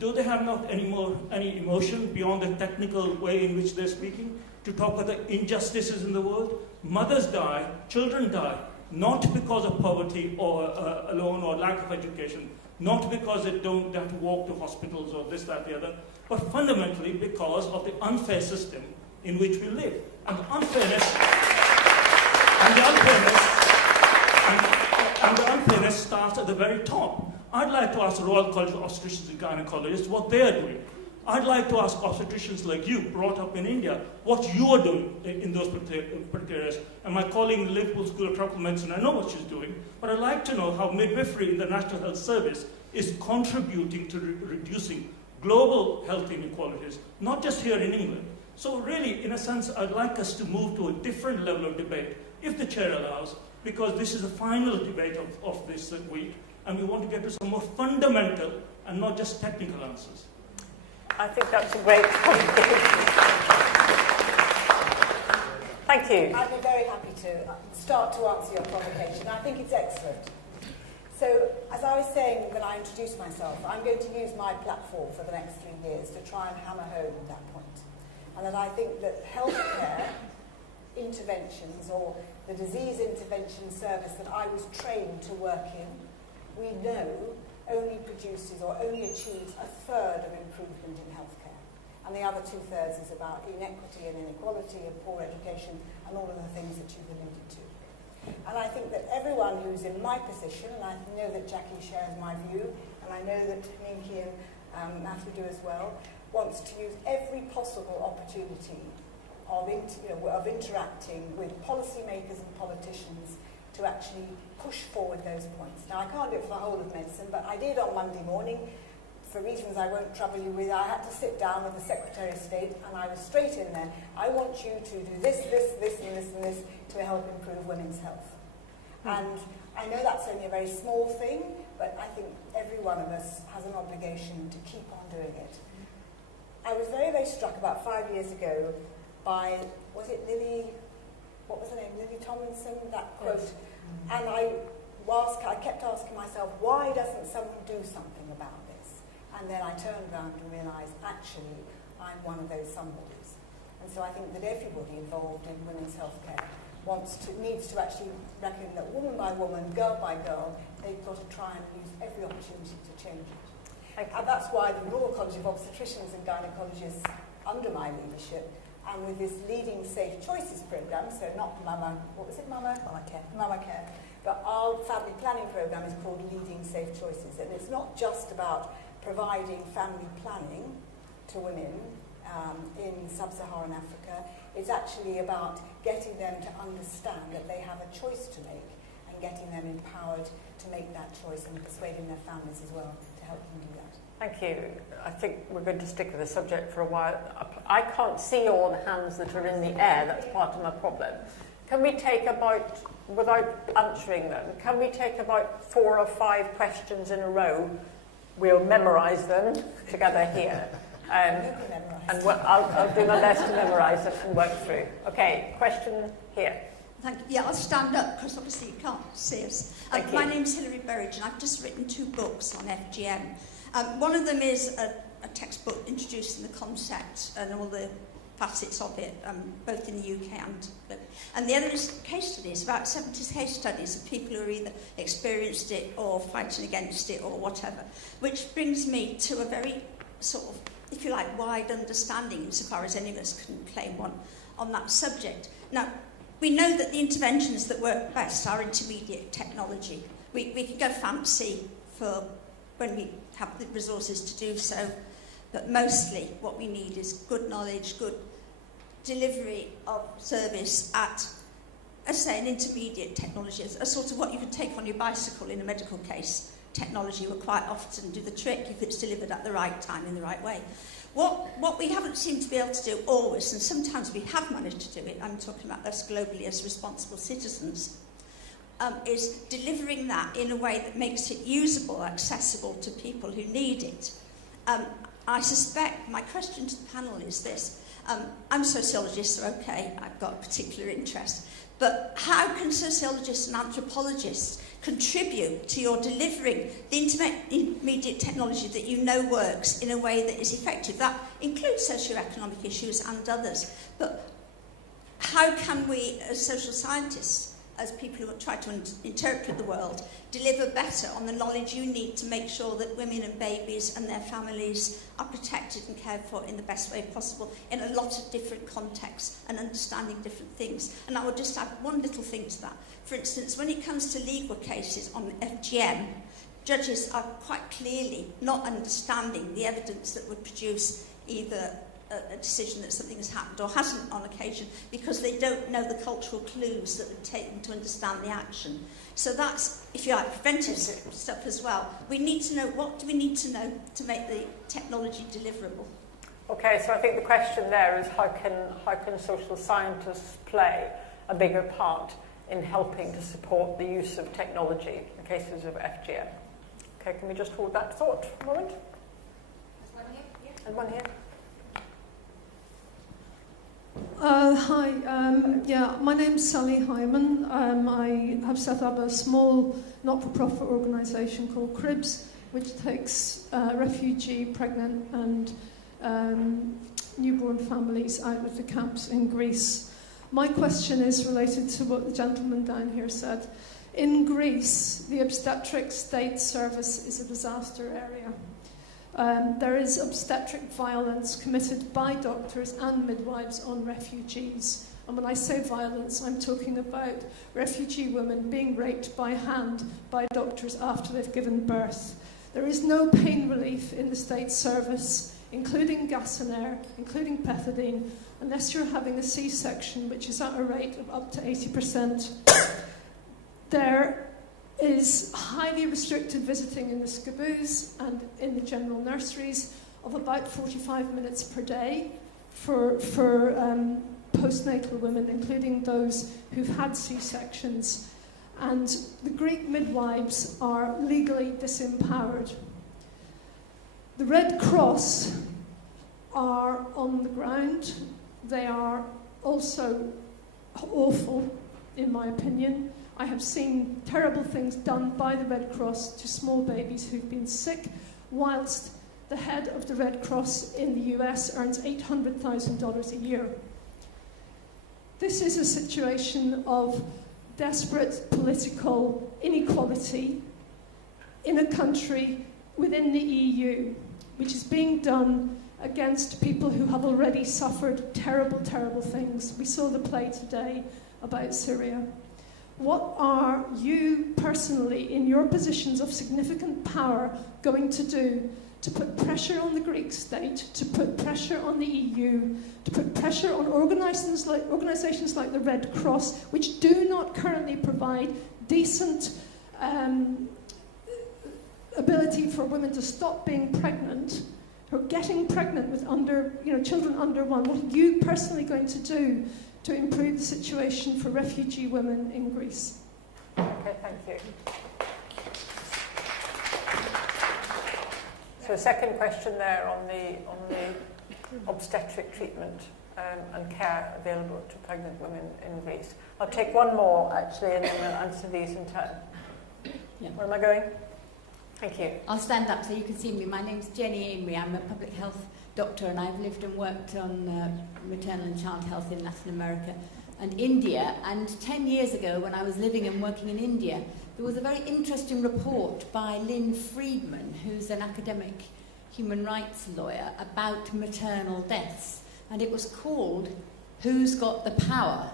Do they have not any emotion beyond the technical way in which they're speaking to talk about the injustices in the world? Mothers die, children die, not because of poverty or alone or lack of education, not because they don't have to walk to hospitals or this, that, the other, but fundamentally because of the unfair system in which we live. And the unfairness starts at the very top. I'd like to ask the Royal College of Obstetricians and Gynecologists what they are doing. I'd like to ask obstetricians like you, brought up in India, what you are doing in those particular areas. And my colleague in the Liverpool School of Tropical Medicine, I know what she's doing, but I'd like to know how midwifery in the National Health Service is contributing to reducing global health inequalities, not just here in England. So really, in a sense, I'd like us to move to a different level of debate, if the chair allows, because this is the final debate of this week, and we want to get to some more fundamental and not just technical answers. I think that's a great point. Thank you. I'd be very happy to start to answer your provocation. I think it's excellent. So, as I was saying when I introduced myself, I'm going to use my platform for the next 3 years to try and hammer home that point. And that I think that healthcare interventions, or the disease intervention service that I was trained to work in, we know only produces or only achieves a third of improvement in healthcare. And the other 2/3 is about inequity and inequality and poor education and all of the things that you've alluded to. And I think that everyone who's in my position, and I know that Jackie shares my view, and I know that Minky and Matthew do as well, wants to use every possible opportunity of interacting with policymakers and politicians to actually push forward those points. Now, I can't do it for the whole of medicine, but I did on Monday morning. For reasons I won't trouble you with, I had to sit down with the Secretary of State, and I was straight in there. I want you to do this, and this to help improve women's health. And I know that's only a very small thing, but I think every one of us has an obligation to keep on doing it. I was very, very struck about 5 years ago by, was it Lily, what was her name, Lily Tomlinson, that quote. Yes. And I kept asking myself, why doesn't someone do something about this? And then I turned around and realised, actually, I'm one of those somebodies. And so I think that everybody involved in women's healthcare needs to actually reckon that woman by woman, girl by girl, they've got to try and use every opportunity to change it. And that's why the Royal College of Obstetricians and Gynecologists, under my leadership, and with this Leading Safe Choices programme, so not Mama, what was it, Mama? Mama Care. Mama Care. But our family planning programme is called Leading Safe Choices. And it's not just about providing family planning to women in sub-Saharan Africa. It's actually about getting them to understand that they have a choice to make and getting them empowered to make that choice and persuading their families as well to help them do that. Thank you. I think we're going to stick with the subject for a while. I can't see all the hands that are in the air. That's part of my problem. Can we take about, without answering them, can we take about 4 or 5 questions in a row? We'll memorise them together here. And I'll do my best to memorise it and work through. Okay, question here. Thank you. Yeah, I'll stand up because obviously you can't see us. My name's Hilary Burridge and I've just written 2 books on FGM. One of them is a textbook introducing the concept and all the facets of it, both in the UK and the other is case studies, about 70 case studies of people who are either experienced it or fighting against it or whatever, which brings me to a very sort of, if you like, wide understanding insofar as any of us can claim one on that subject. Now, we know that the interventions that work best are intermediate technology. We can go fancy for when we have the resources to do so, but mostly what we need is good knowledge, good delivery of service at, as I say, an intermediate technology, a sort of what you can take on your bicycle in a medical case. Technology will quite often do the trick if it's delivered at the right time in the right way. What we haven't seemed to be able to do always, and sometimes we have managed to do it, I'm talking about us globally as responsible citizens, is delivering that in a way that makes it usable, accessible to people who need it. I suspect, my question to the panel is this. I'm a sociologist, so okay, I've got a particular interest. But how can sociologists and anthropologists contribute to your delivering the intermediate technology that you know works in a way that is effective? That includes socioeconomic issues and others. But how can we, as social scientists, as people who try to interpret the world, deliver better on the knowledge you need to make sure that women and babies and their families are protected and cared for in the best way possible in a lot of different contexts and understanding different things. And I would just add one little thing to that. For instance, when it comes to legal cases on FGM, judges are quite clearly not understanding the evidence that would produce either a decision that something has happened or hasn't on occasion because they don't know the cultural clues that would take them to understand the action. So that's, if you like, preventive stuff as well. We need to know, what do we need to know to make the technology deliverable? Okay, so I think the question there is how can social scientists play a bigger part in helping to support the use of technology in cases of FGM? Okay, can we just hold that thought for a moment? There's one here. Yeah. And one here. Hi, my name's Sally Hyman. I have set up a small not-for-profit organisation called Cribs, which takes refugee, pregnant and newborn families out of the camps in Greece. My question is related to what the gentleman down here said. In Greece, the obstetric state service is a disaster area. There is obstetric violence committed by doctors and midwives on refugees. And when I say violence, I'm talking about refugee women being raped by hand by doctors after they've given birth. There is no pain relief in the state service, including gas and air, including pethidine, unless you're having a C-section, which is at a rate of up to 80%. There is highly restricted visiting in the SCABUs and in the general nurseries of about 45 minutes per day for postnatal women, including those who've had C-sections. And the Greek midwives are legally disempowered. The Red Cross are on the ground. They are also awful, in my opinion. I have seen terrible things done by the Red Cross to small babies who've been sick, whilst the head of the Red Cross in the US earns $800,000 a year. This is a situation of desperate political inequality in a country within the EU, which is being done against people who have already suffered terrible, terrible things. We saw the play today about Syria. What are you personally, in your positions of significant power, going to do to put pressure on the Greek state, to put pressure on the EU, to put pressure on organisations like the Red Cross, which do not currently provide decent ability for women to stop being pregnant, or getting pregnant with children under 1? What are you personally going to do to improve the situation for refugee women in Greece? Okay, thank you. So a second question there on the obstetric treatment and care available to pregnant women in Greece. I'll take one more actually and then we'll answer these in turn. Yeah. Where am I going? Thank you. I'll stand up so you can see me. My name's Jenny Amery. I'm a public health doctor and I've lived and worked on maternal and child health in Latin America and India. And 10 years ago, when I was living and working in India, there was a very interesting report by Lynn Friedman, who's an academic human rights lawyer, about maternal deaths. And it was called Who's Got the Power?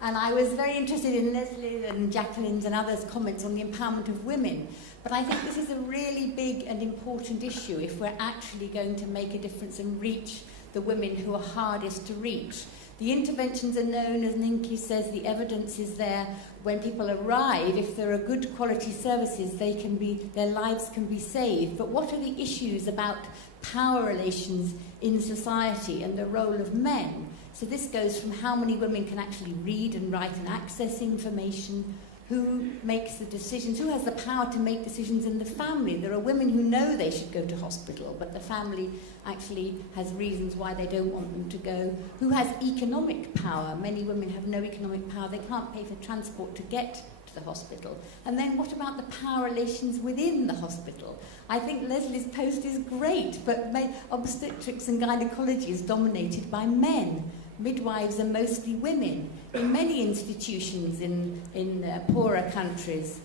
And I was very interested in Leslie and Jacqueline's and others' comments on the empowerment of women. But I think this is a really big and important issue if we're actually going to make a difference and reach the women who are hardest to reach. The interventions are known, as Ninki says, the evidence is there. When people arrive, if there are good quality services, their lives can be saved. But what are the issues about power relations in society and the role of men? So this goes from how many women can actually read and write and access information, who makes the decisions, who has the power to make decisions in the family. There are women who know they should go to hospital, but the family actually has reasons why they don't want them to go. Who has economic power? Many women have no economic power. They can't pay for transport to get to the hospital. And then what about the power relations within the hospital? I think Leslie's post is great, but obstetrics and gynecology is dominated by men. Midwives are mostly women. In many institutions in poorer countries,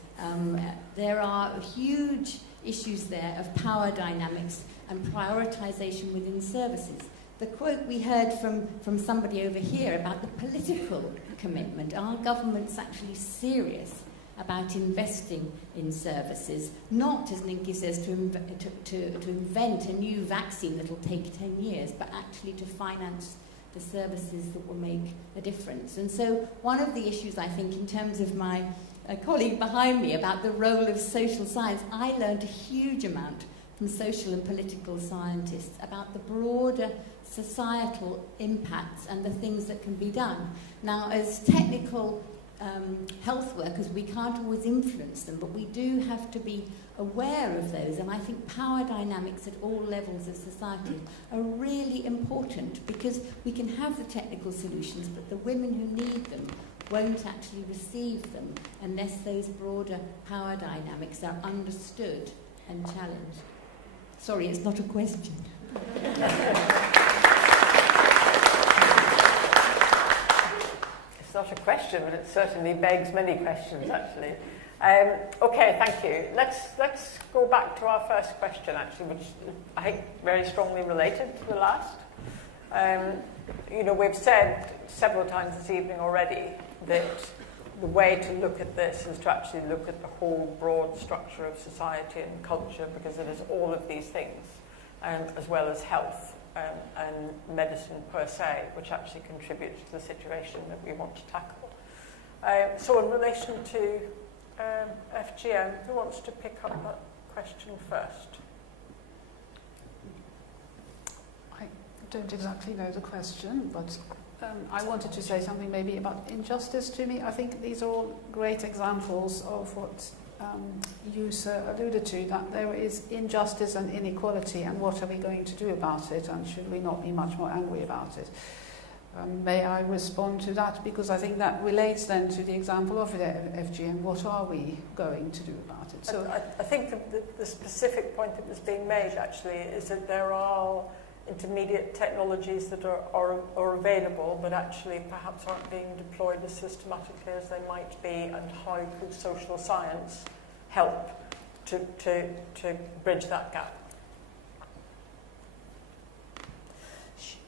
there are huge issues there of power dynamics and prioritisation within services. The quote we heard from somebody over here about the political commitment. Are governments actually serious about investing in services? Not, as Ninki says, to invent a new vaccine that will take 10 years, but actually to finance the services that will make a difference. And so one of the issues, I think, in terms of my colleague behind me about the role of social science, I learned a huge amount from social and political scientists about the broader societal impacts and the things that can be done. Now, as technical health workers, we can't always influence them, but we do have to be aware of those, and I think power dynamics at all levels of society are really important, because we can have the technical solutions, but the women who need them won't actually receive them unless those broader power dynamics are understood and challenged. Sorry, it's not a question. It's not a question, but it certainly begs many questions, actually. Okay, thank you. Let's go back to our first question, actually, which I think very strongly related to the last. We've said several times this evening already that the way to look at this is to actually look at the whole broad structure of society and culture, because it is all of these things, as well as health and medicine per se, which actually contributes to the situation that we want to tackle. So in relation to FGM, who wants to pick up that question first? I don't exactly know the question, but I wanted to say something maybe about injustice to me. I think these are all great examples of what you, sir, alluded to, that there is injustice and inequality, and what are we going to do about it, and should we not be much more angry about it? May I respond to that? Because I think that relates then to the example of the FGM. What are we going to do about it? So I think the specific point that was being made, actually, is that there are intermediate technologies that are available, but actually perhaps aren't being deployed as systematically as they might be, and how could social science help to bridge that gap?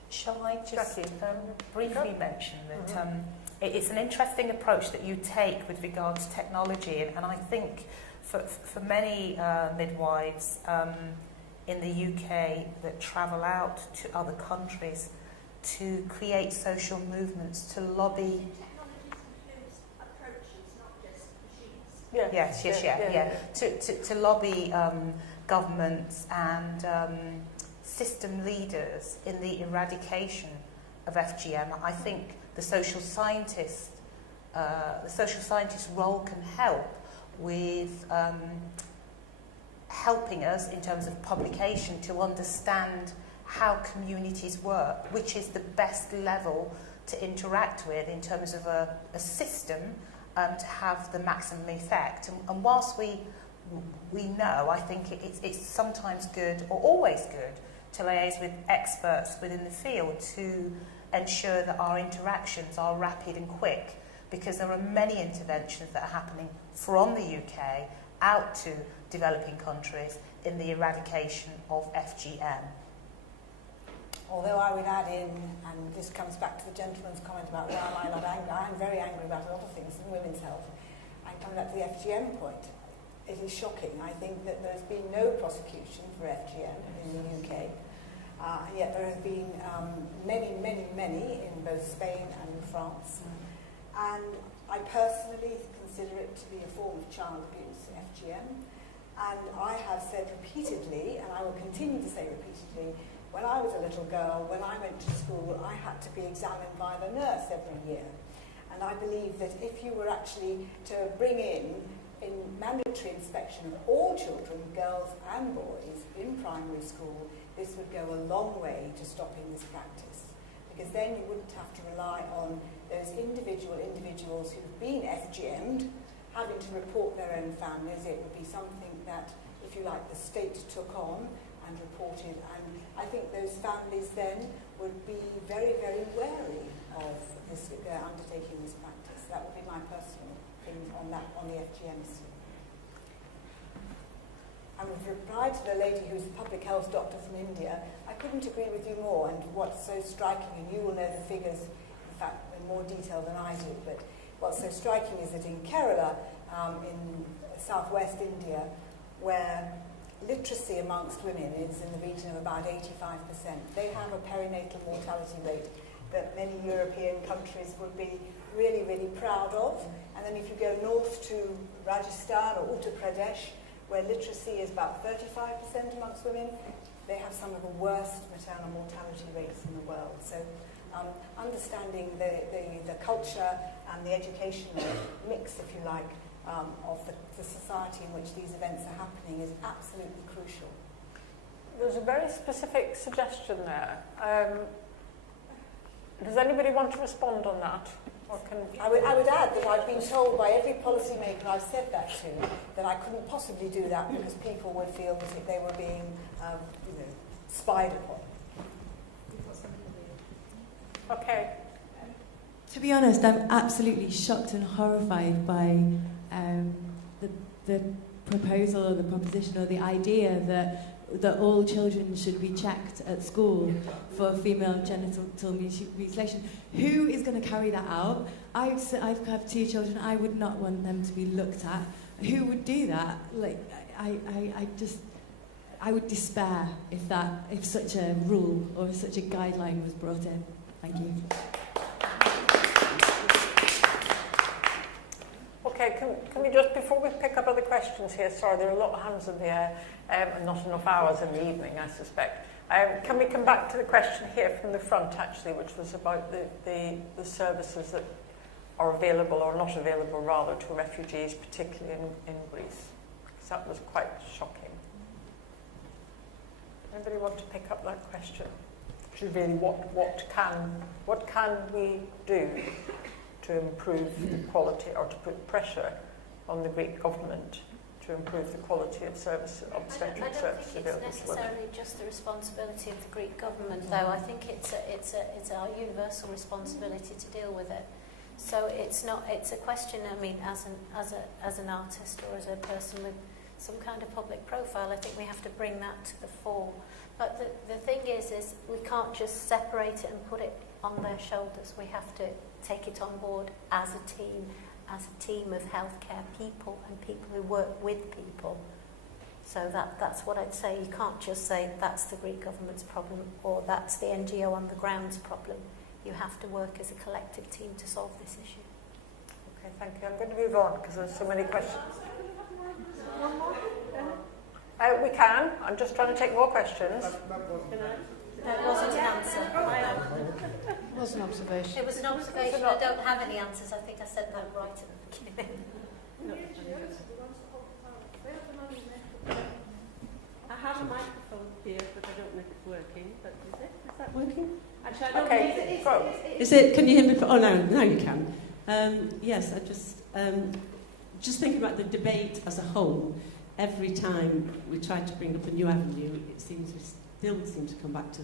Shall I just briefly mention that it's an interesting approach that you take with regards to technology, and I think for many midwives in the UK that travel out to other countries to create social movements, to lobby. To lobby governments and system leaders in the eradication of FGM. I think the social scientist's role can help with helping us in terms of publication to understand how communities work, which is the best level to interact with in terms of a system to have the maximum effect. And whilst we know, I think it's sometimes good, or always good, to liaise with experts within the field to ensure that our interactions are rapid and quick, because there are many interventions that are happening from the UK out to developing countries in the eradication of FGM. Although I would add in, and this comes back to the gentleman's comment about why am I not angry, I am very angry about a lot of things in women's health. And coming back to the FGM point, it is shocking. I think that there's been no prosecution for FGM in the UK, and yet there have been many in both Spain and in France. And I personally consider it to be a form of child abuse, FGM. And I have said repeatedly, and I will continue to say repeatedly, when I was a little girl, when I went to school, I had to be examined by the nurse every year. And I believe that if you were actually to bring in mandatory inspection of all children, girls and boys, in primary school, this would go a long way to stopping this practice. Because then you wouldn't have to rely on those individuals who've been FGM'd having to report their own families. It would be something that, if you like, the state took on and reported, and I think those families then would be very, very wary of this, undertaking this practice. That would be my personal thing on the FGM issue. And with reply to the lady who's a public health doctor from India, I couldn't agree with you more, and what's so striking, and you will know the figures, in fact, in more detail than I do, but what's so striking is that in Kerala, in southwest India, where literacy amongst women is in the region of about 85%. They have a perinatal mortality rate that many European countries would be really, really proud of. And then if you go north to Rajasthan or Uttar Pradesh, where literacy is about 35% amongst women, they have some of the worst maternal mortality rates in the world. So understanding the culture and the educational mix, if you like, of the society in which these events are happening is absolutely crucial. There's a very specific suggestion there. Does anybody want to respond on that? Or I would add that I've been told by every policymaker I've said that to that I couldn't possibly do that because people would feel that they were being spied upon. Okay. To be honest, I'm absolutely shocked and horrified by the proposal or the proposition or the idea that all children should be checked at school for female genital mutilation. Who is going to carry that out? I have 2 children. I would not want them to be looked at. Who would do that? Like, I would despair if such a rule or such a guideline was brought in. Thank you. Okay, can we just, before we pick up other questions here, sorry, there are a lot of hands in the air and not enough hours in the evening, I suspect. Can we come back to the question here from the front, actually, which was about the services that are available or not available, rather, to refugees, particularly in Greece? Because that was quite shocking. Anybody want to pick up that question? Which is really what can we do to improve the quality or to put pressure on the Greek government to to improve the quality of service, obstetric service I don't think available it's to women. necessarily just the responsibility of the Greek government, though. I think it's our universal responsibility to deal with it. So it's a question, I mean, as an artist or as a person with some kind of public profile, I think we have to bring that to the fore. But the thing is we can't just separate it and put it on their shoulders. We have to take it on board as a team of healthcare people and people who work with people. So that's what I'd say. You can't just say that's the Greek government's problem or that's the NGO on the ground's problem. You have to work as a collective team to solve this issue. Okay, thank you. I'm going to move on because there's so many questions. One more? We can. I'm just trying to take more questions. That wasn't an answer. It was an observation. It was an observation. I don't have any answers. I think I said that right at the beginning. I have a microphone here, but I don't know if it's working. But is that working? Actually, I don't Okay, know. Is it? Can you hear me? Oh, no, you can. Yes, I just thinking about the debate as a whole. Every time we try to bring up a new avenue, it seems we still seem to come back to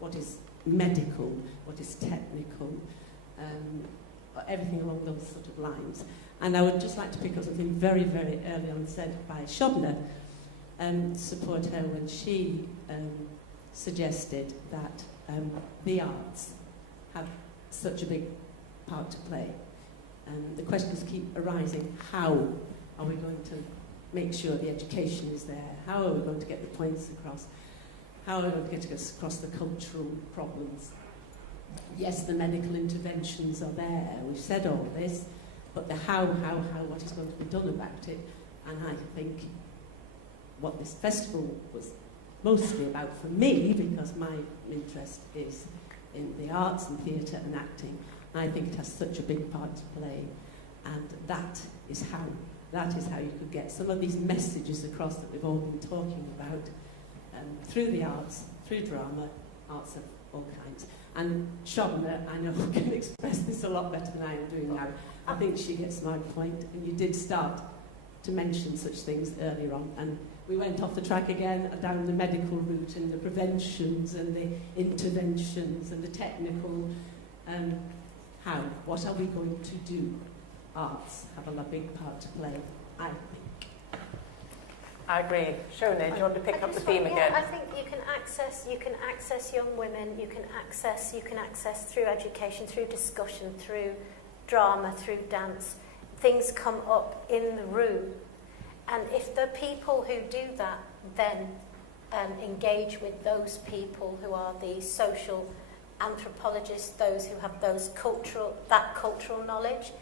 what is medical, what is technical, everything along those sort of lines. And I would just like to pick up something very, very early on said by Shobna, support her when she suggested that the arts have such a big part to play. And the questions keep arising, how are we going to make sure the education is there? How are we going to get the points across? How are we going to get across the cultural problems? Yes, the medical interventions are there. We've said all this, but the how, what is going to be done about it? And I think what this festival was mostly about for me, because my interest is in the arts and theatre and acting, I think it has such a big part to play. And that is how you could get some of these messages across that we've all been talking about through the arts, through drama, arts of all kinds. And Shobna, I know, can express this a lot better than I am doing now. I think she gets my point, and you did start to mention such things earlier on. And we went off the track again down the medical route and the preventions and the interventions and the technical. What are we going to do? Arts have a big part to play, I think. I agree. Shona, do you want to pick up the theme again? I think you can access young women, you can access through education, through discussion, through drama, through dance. Things come up in the room. And if the people who do that then engage with those people who are the social anthropologists, those who have that cultural knowledge,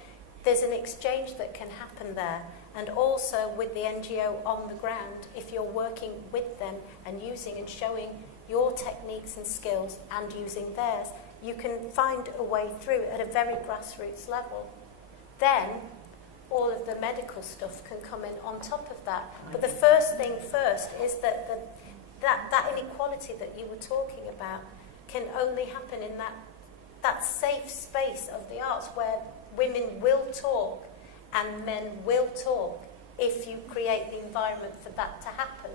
there's an exchange that can happen there. And also with the NGO on the ground, if you're working with them and using and showing your techniques and skills and using theirs, you can find a way through at a very grassroots level. Then all of the medical stuff can come in on top of that. But the first thing first is that inequality that you were talking about can only happen in that safe space of the arts where women will talk and men will talk if you create the environment for that to happen.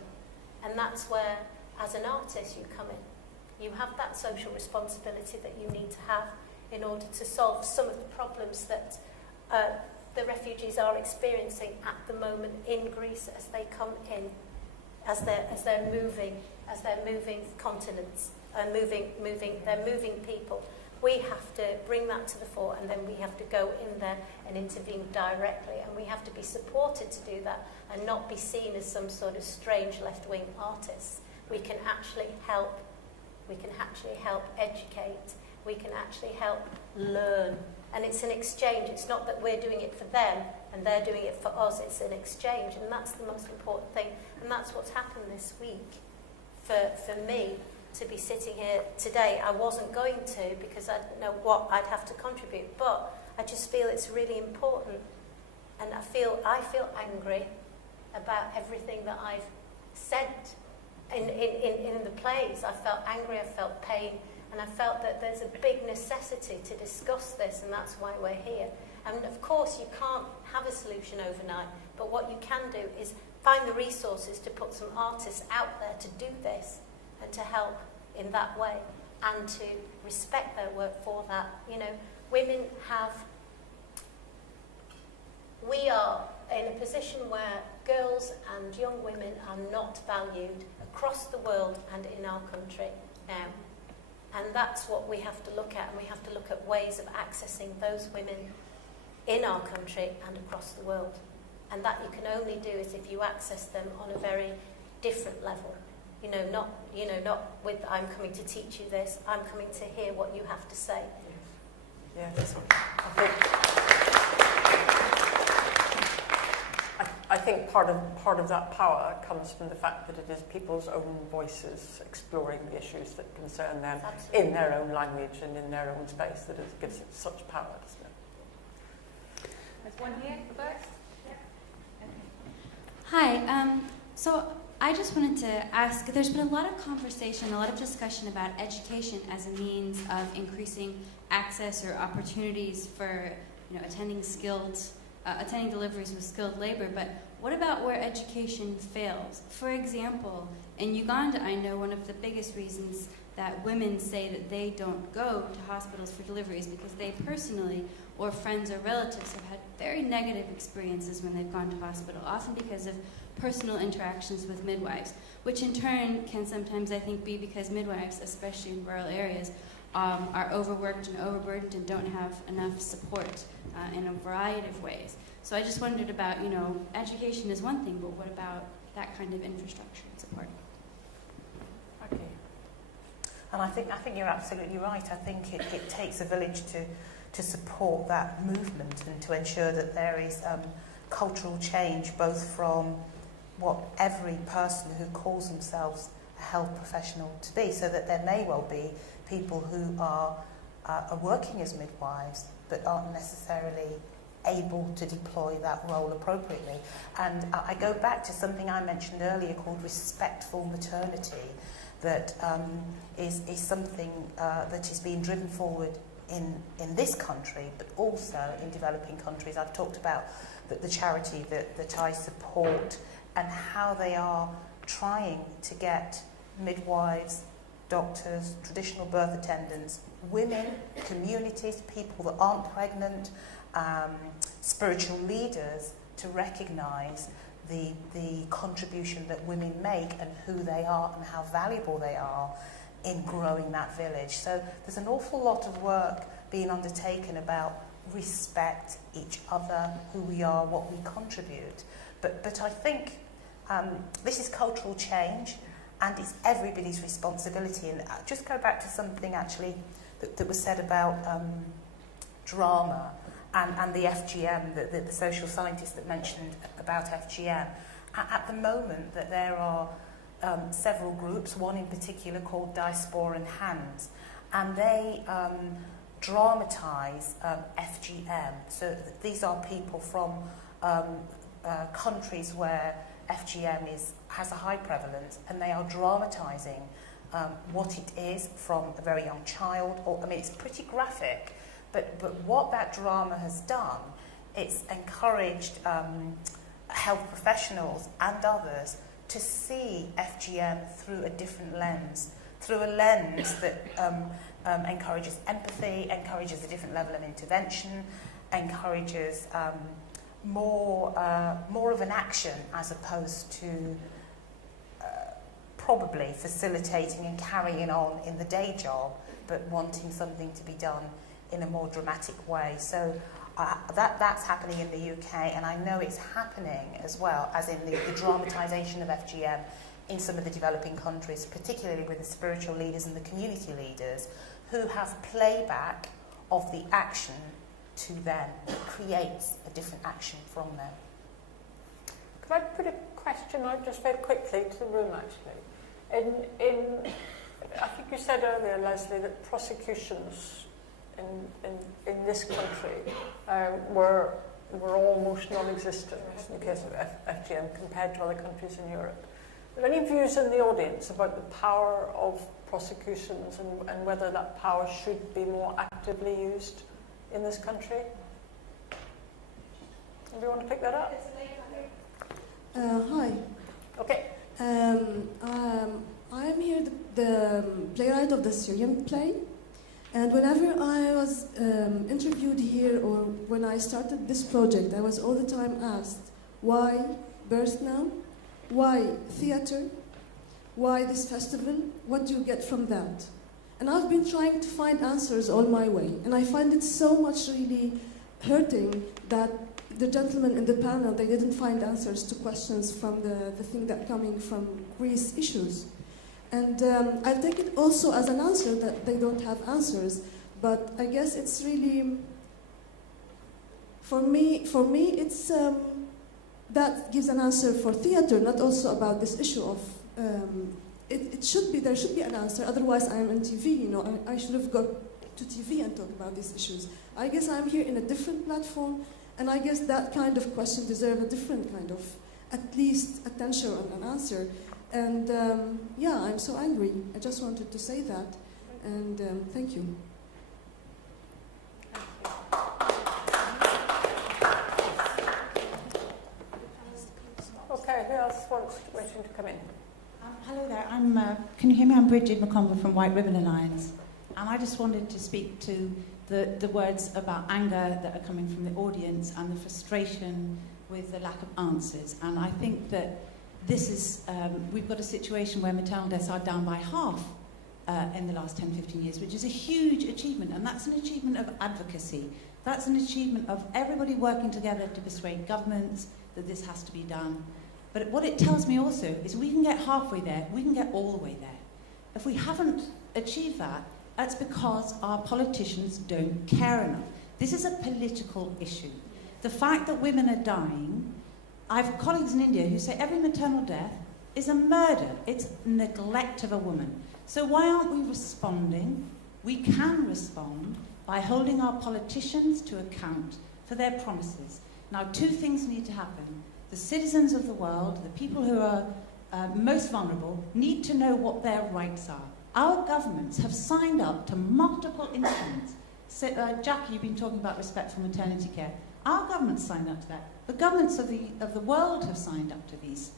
And that's where, as an artist, you come in. You have that social responsibility that you need to have in order to solve some of the problems that the refugees are experiencing at the moment in Greece as they come in, as they're moving continents, they're moving people. We have to bring that to the fore, and then we have to go in there and intervene directly, and we have to be supported to do that and not be seen as some sort of strange left-wing artists. We can actually help. We can actually help educate. We can actually help learn. And it's an exchange. It's not that we're doing it for them and they're doing it for us. It's an exchange, and that's the most important thing. And that's what's happened this week for me. To be sitting here today, I wasn't going to because I didn't know what I'd have to contribute, but I just feel it's really important, and I feel angry about everything that I've said in the plays. I felt angry, I felt pain, and I felt that there's a big necessity to discuss this, and that's why we're here. And of course you can't have a solution overnight, but what you can do is find the resources to put some artists out there to do this and to help in that way and to respect their work for that. You know, we are in a position where girls and young women are not valued across the world and in our country now. And that's what we have to look at, and we have to look at ways of accessing those women in our country and across the world. And that you can only do is if you access them on a very different level. Not with I'm coming to teach you this, I'm coming to hear what you have to say. Yeah, that's what I think part of that power comes from the fact that it is people's own voices exploring the issues that concern them in their own language and in their own space that it gives it such power, doesn't it? There's one here first. Hi. So I just wanted to ask, there's been a lot of conversation, a lot of discussion about education as a means of increasing access or opportunities for attending deliveries with skilled labor, but what about where education fails? For example, in Uganda, I know one of the biggest reasons that women say that they don't go to hospitals for deliveries because they personally or friends or relatives have had very negative experiences when they've gone to hospital, often because of personal interactions with midwives, which in turn can sometimes, I think, be because midwives, especially in rural areas, are overworked and overburdened and don't have enough support in a variety of ways. So I just wondered about, education is one thing, but what about that kind of infrastructure and support? Okay. And I think you're absolutely right. I think it takes a village to support that movement and to ensure that there is cultural change, both from what every person who calls themselves a health professional to be, so that there may well be people who are working as midwives but aren't necessarily able to deploy that role appropriately. And I go back to something I mentioned earlier called respectful maternity, that is something that is being driven forward in this country, but also in developing countries. I've talked about the charity that I support and how they are trying to get midwives, doctors, traditional birth attendants, women, communities, people that aren't pregnant, spiritual leaders to recognise the contribution that women make and who they are and how valuable they are in growing that village. So there's an awful lot of work being undertaken about respect each other, who we are, what we contribute. But I think this is cultural change, and it's everybody's responsibility. And I'll just go back to something actually that was said about drama and the FGM, the social scientist that mentioned about FGM. At the moment that there are several groups, one in particular called Diaspora and Hands, and they dramatise FGM. So these are people from countries where FGM has a high prevalence, and they are dramatising what it is from a very young child. It's pretty graphic, but what that drama has done, it's encouraged health professionals and others to see FGM through a different lens, through a lens that encourages empathy, encourages a different level of intervention, encourages more of an action as opposed to probably facilitating and carrying on in the day job, but wanting something to be done in a more dramatic way. So that's happening in the UK, and I know it's happening as well as in the dramatisation of FGM in some of the developing countries, particularly with the spiritual leaders and the community leaders who have playback of the action to them. It creates a different action from them. Could I put a question out just very quickly to the room, actually? I think you said earlier, Leslie, that prosecutions in this country were almost non-existent in the case of FGM compared to other countries in Europe. Are there any views in the audience about the power of prosecutions and whether that power should be more actively used in this country? Do you want to pick that up? Hi. Okay. I am here, the playwright of the Syrian play. And whenever I was interviewed here or when I started this project, I was all the time asked, why birth now? Why theater? Why this festival? What do you get from that? And I've been trying to find answers all my way. And I find it so much really hurting that the gentlemen in the panel, they didn't find answers to questions from the thing that coming from Greece issues. And I take it also as an answer that they don't have answers, but I guess it's really, for me, it's, that gives an answer for theater, not also about this issue of, there should be an answer, otherwise I'm on TV, you know, I should have got to TV and talk about these issues. I guess I'm here in a different platform, and I guess that kind of question deserves a different kind of, at least attention and an answer. And yeah, I'm so angry. I just wanted to say that. And thank you. Okay, who else wants to come in? Hello there. Can you hear me? I'm Bridget McConville from White Ribbon Alliance. And I just wanted to speak to the words about anger that are coming from the audience and the frustration with the lack of answers. And I think that this is, we've got a situation where maternal deaths are down by half in the last 10, 15 years, which is a huge achievement. And that's an achievement of advocacy. That's an achievement of everybody working together to persuade governments that this has to be done. But what it tells me also is we can get halfway there, we can get all the way there. If we haven't achieved that, that's because our politicians don't care enough. This is a political issue. The fact that women are dying, I have colleagues in India who say every maternal death is a murder. It's neglect of a woman. So why aren't we responding? We can respond by holding our politicians to account for their promises. Now, two things need to happen. The citizens of the world, the people who are most vulnerable, need to know what their rights are. Our governments have signed up to multiple instruments. So, Jackie, you've been talking about respect for maternity care. Our governments signed up to that. The governments of the world have signed up to these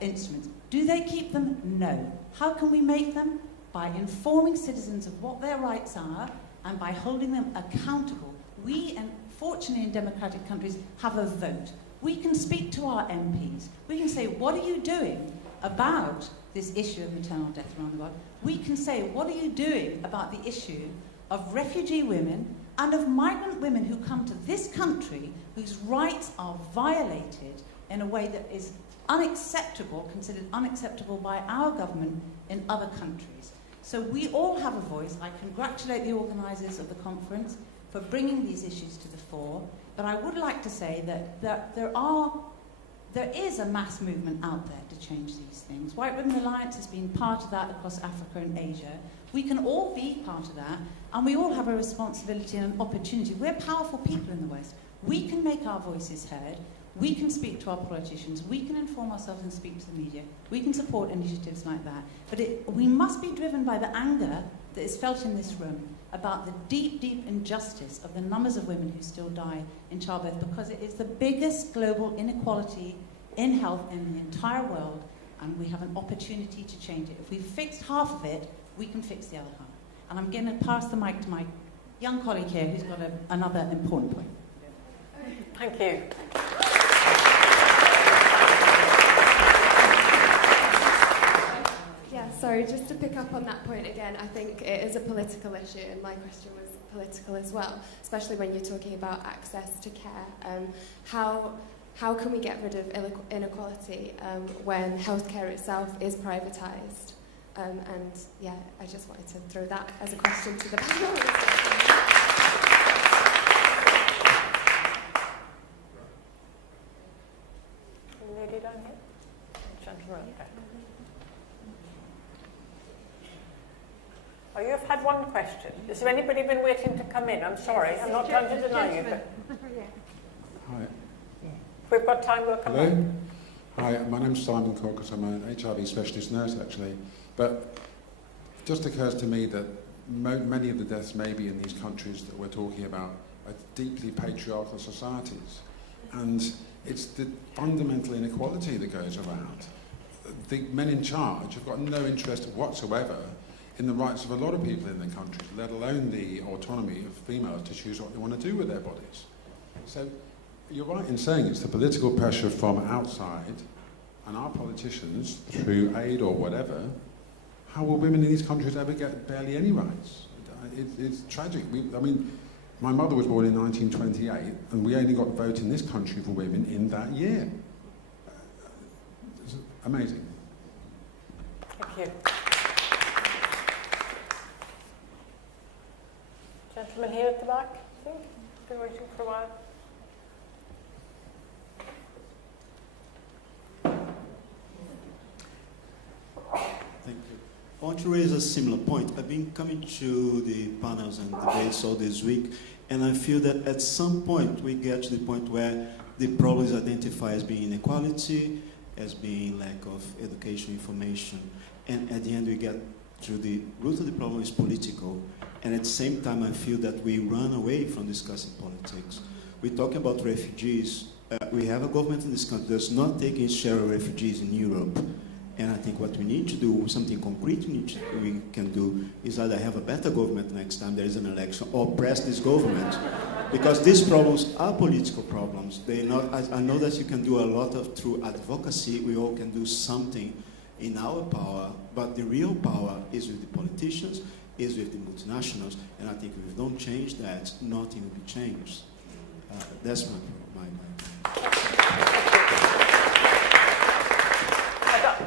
instruments. Do they keep them? No. How can we make them? By informing citizens of what their rights are and by holding them accountable. We, and fortunately in democratic countries, have a vote. We can speak to our MPs. We can say, what are you doing about this issue of maternal death around the world? We can say, what are you doing about the issue of refugee women and of migrant women who come to this country whose rights are violated in a way that is unacceptable, considered unacceptable by our government in other countries. So we all have a voice. I congratulate the organisers of the conference for bringing these issues to the fore, but I would like to say that there is a mass movement out there to change these things. White Ribbon Alliance has been part of that across Africa and Asia. We can all be part of that, and we all have a responsibility and an opportunity. We're powerful people in the West. We can make our voices heard. We can speak to our politicians. We can inform ourselves and speak to the media. We can support initiatives like that. But we must be driven by the anger that is felt in this room about the deep, deep injustice of the numbers of women who still die in childbirth, because it is the biggest global inequality in health in the entire world, and we have an opportunity to change it. If we've fixed half of it, we can fix the other half. And I'm going to pass the mic to my young colleague here who's got another important point. Thank you. Yeah, sorry, just to pick up on that point again, I think it is a political issue, and my question was political as well, especially when you're talking about access to care. How can we get rid of inequality when healthcare itself is privatised? And yeah, I just wanted to throw that as a question to the panel. Lady down here? Gentleman up there. Oh, you've had one question. Has there anybody been waiting to come in? I'm sorry, I'm not trying to deny you, but Hi. if we've got time, we'll come Hello. back. Hi, my name's Simon Cox. I'm an HIV specialist nurse, actually. But it just occurs to me that many of the deaths maybe in these countries that we're talking about are deeply patriarchal societies. And it's the fundamental inequality that goes around. The men in charge have got no interest whatsoever in the rights of a lot of people in the country, let alone the autonomy of females to choose what they want to do with their bodies. So you're right in saying it's the political pressure from outside, and our politicians, through aid or whatever, how will women in these countries ever get barely any rights? It's tragic. My mother was born in 1928, and we only got a vote in this country for women in that year. It's amazing. Thank you. Gentleman here at the back, I think. Been waiting for a while. Thank you. I want to raise a similar point. I've been coming to the panels and debates all this week, and I feel that at some point we get to the point where the problem is identified as being inequality, as being lack of education, information, and at the end we get to the root of the problem is political. And at the same time, I feel that we run away from discussing politics. We're talking about refugees. We have a government in this country that's not taking its share of refugees in Europe. And I think what we need to do, something concrete we can do, is either have a better government next time there is an election, or press this government. Because these problems are political problems. They're not, I know that you can do a lot through advocacy. We all can do something in our power, but the real power is with the politicians, is with the multinationals, and I think if we don't change that, nothing will be changed. That's my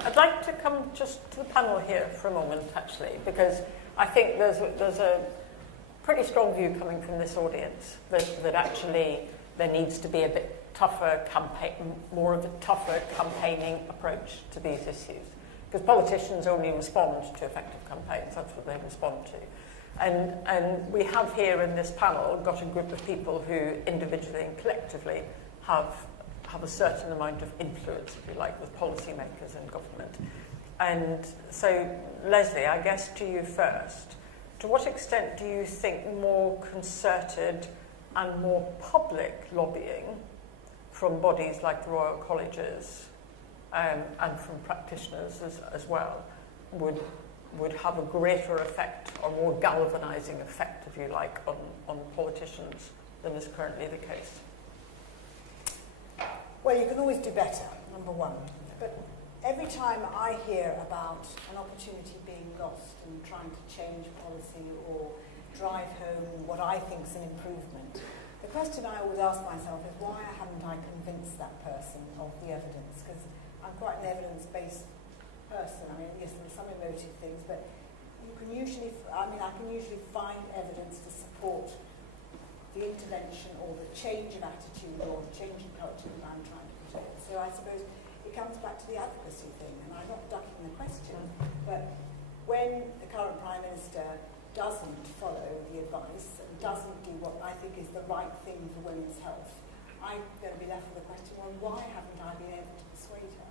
I'd like to come just to the panel here for a moment, actually, because I think there's a pretty strong view coming from this audience that actually there needs to be a bit tougher more of a tougher campaigning approach to these issues. Because politicians only respond to effective campaigns, that's what they respond to. And we have here in this panel got a group of people who individually and collectively have a certain amount of influence, if you like, with policymakers and government. And so, Leslie, I guess to you first, to what extent do you think more concerted and more public lobbying from bodies like the Royal Colleges and from practitioners as well would have a greater effect, or more galvanising effect, if you like, on politicians than is currently the case? Well, you can always do better, number one. But every time I hear about an opportunity being lost and trying to change policy or drive home what I think is an improvement, the question I always ask myself is, why haven't I convinced that person of the evidence? Because I'm quite an evidence-based person. I mean, yes, there are some emotive things, but I can usually find evidence to support the intervention or the change of attitude or the change in culture that I'm trying to protect. So I suppose it comes back to the advocacy thing, and I'm not ducking the question, but when the current Prime Minister doesn't follow the advice and doesn't do what I think is the right thing for women's health, I'm going to be left with the question, well, why haven't I been able to persuade her?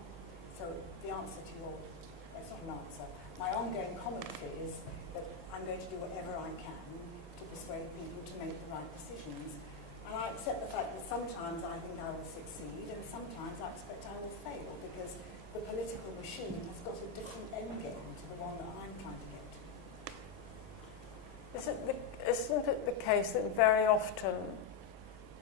So the answer to your, it's not an answer, my ongoing commentary is that I'm going to do whatever I can to persuade people to make the right decisions. And I accept the fact that sometimes I think I will succeed and sometimes I expect I will fail, because the political machine has got a different end game to the one that I'm trying to get to. Isn't it the case that very often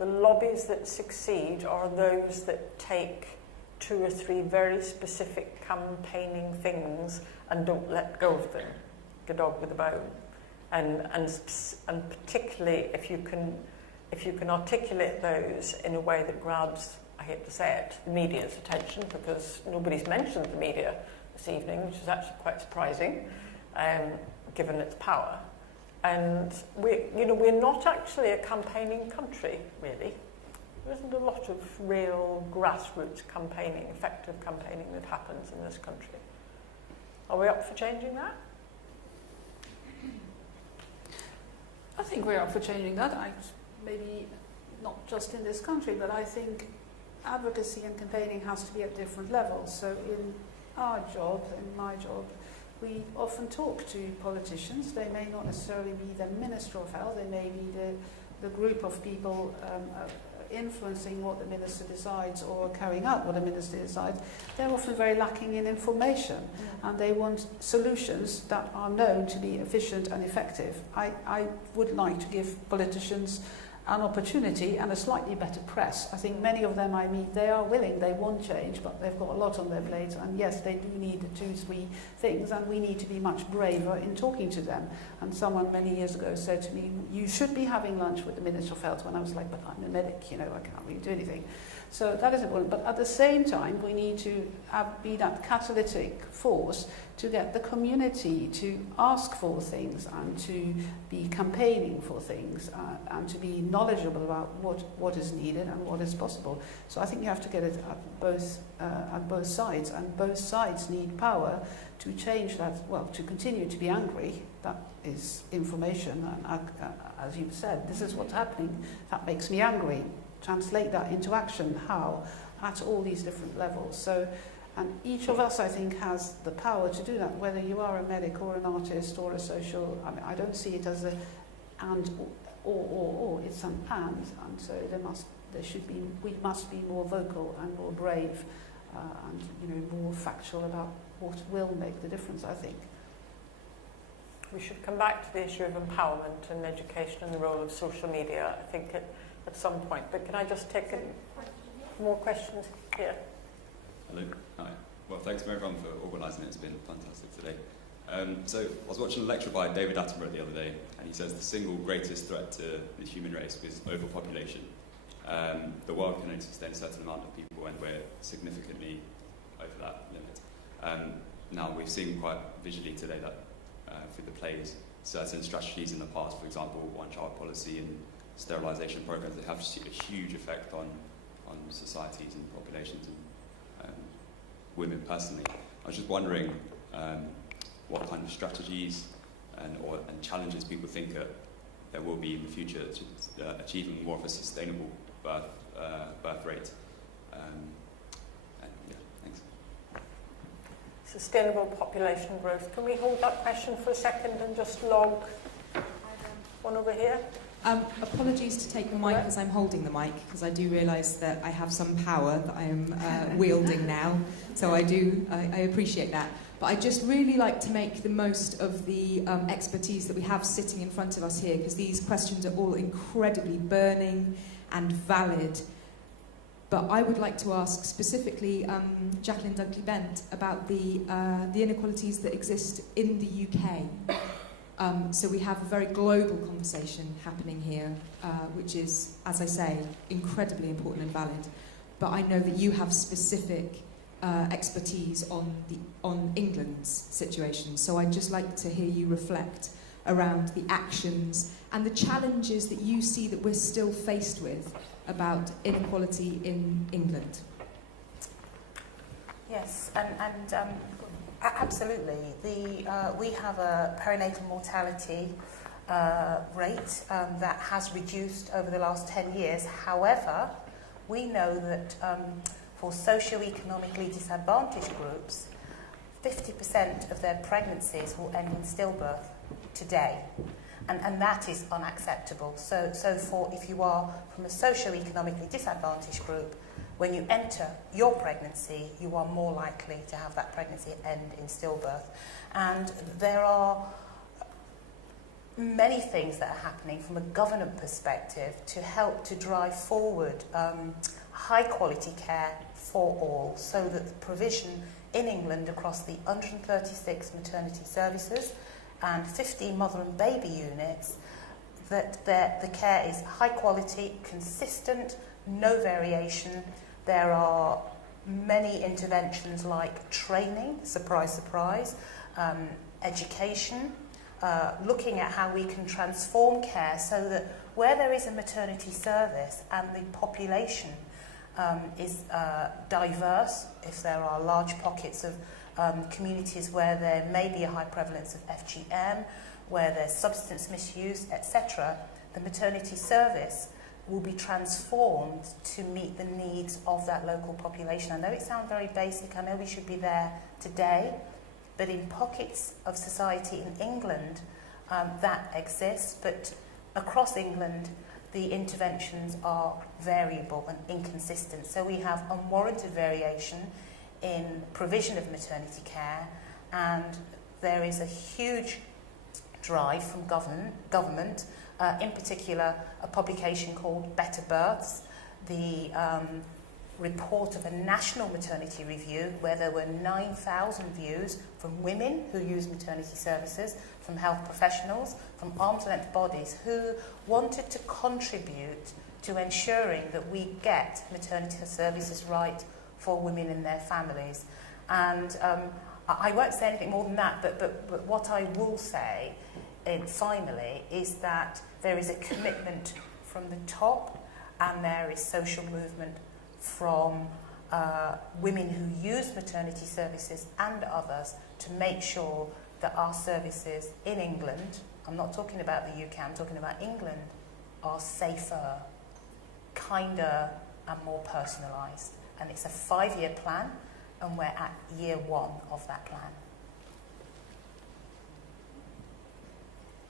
the lobbies that succeed are those that take 2 or 3 very specific campaigning things and don't let go of them, the dog with the bone? And particularly if you can articulate those in a way that grabs, I hate to say it, the media's attention, because nobody's mentioned the media this evening, which is actually quite surprising, given its power. And we're not actually a campaigning country, really. There isn't a lot of real grassroots campaigning, effective campaigning that happens in this country. Are we up for changing that? I think we're up for changing that. Maybe not just in this country, but I think advocacy and campaigning has to be at different levels. So in our job, in my job, we often talk to politicians. They may not necessarily be the Minister of Health, they may be the group of people influencing what the minister decides or carrying out what the minister decides, they're often very lacking in information, and they want solutions that are known to be efficient and effective. I would like to give politicians an opportunity and a slightly better press. I think many of them I meet, they are willing, they want change, but they've got a lot on their plate, and yes, they do need 2-3 things, and we need to be much braver in talking to them. And someone many years ago said to me, you should be having lunch with the Minister of Health, when I was like, but I'm a medic, you know, I can't really do anything. So that is important, but at the same time, we need to be that catalytic force to get the community to ask for things and to be campaigning for things and to be knowledgeable about what is needed and what is possible. So I think you have to get it at both sides, and both sides need power to change that, well, to continue to be angry. That is information, and as you've said, this is what's happening, that makes me angry. Translate that into action, how? At all these different levels. So, and each of us, I think, has the power to do that, whether you are a medic or an artist or a social, I don't see it as a and or, it's an and so we must be more vocal and more brave and, you know, more factual about what will make the difference, I think. We should come back to the issue of empowerment and education and the role of social media, I think, at some point. But can I just take more questions here? Hello. Hi. Well, thanks everyone for organising it. It's been fantastic today. So I was watching a lecture by David Attenborough the other day, and he says the single greatest threat to the human race is overpopulation. The world can only sustain a certain amount of people, and we're significantly over that limit. Now, we've seen quite visually today that through the plays, certain strategies in the past, for example, one-child policy and sterilisation programs, they have a huge effect on societies and populations and women personally. I was just wondering what kind of strategies and challenges people think there will be in the future to achieving more of a sustainable birth rate. Yeah, thanks. Sustainable population growth. Can we hold that question for a second and just log one over here? Apologies to take the mic as I'm holding the mic, because I do realise that I have some power that I am wielding now, so I appreciate that. But I'd just really like to make the most of the expertise that we have sitting in front of us here, because these questions are all incredibly burning and valid. But I would like to ask specifically Jacqueline Dunkley-Bent about the inequalities that exist in the UK. So we have a very global conversation happening here, which is, as I say, incredibly important and valid. But I know that you have specific expertise on England's situation. So I'd just like to hear you reflect around the actions and the challenges that you see that we're still faced with about inequality in England. Yes, and absolutely. We have a perinatal mortality rate that has reduced over the last 10 years. However, we know that for socio-economically disadvantaged groups, 50% of their pregnancies will end in stillbirth today. And that is unacceptable. So if you are from a socio-economically disadvantaged group, when you enter your pregnancy, you are more likely to have that pregnancy end in stillbirth. And there are many things that are happening from a government perspective to help to drive forward high quality care for all, so that the provision in England across the 136 maternity services and 15 mother and baby units, that the care is high quality, consistent, no variation. There are many interventions like training, surprise, surprise, education, looking at how we can transform care so that where there is a maternity service and the population is diverse, if there are large pockets of communities where there may be a high prevalence of FGM, where there's substance misuse, etc., the maternity service will be transformed to meet the needs of that local population. I know it sounds very basic, I know we should be there today, but in pockets of society in England, that exists, but across England, the interventions are variable and inconsistent. So we have unwarranted variation in provision of maternity care, and there is a huge drive from government, in particular a publication called Better Births, the report of a national maternity review where there were 9,000 views from women who use maternity services, from health professionals, from arm's length bodies who wanted to contribute to ensuring that we get maternity services right for women and their families. And I won't say anything more than that, but what I will say finally is that there is a commitment from the top, and there is social movement from women who use maternity services and others to make sure that our services in England, I'm not talking about the UK, I'm talking about England, are safer, kinder and more personalised. And it's a 5-year plan, and we're at year 1 of that plan.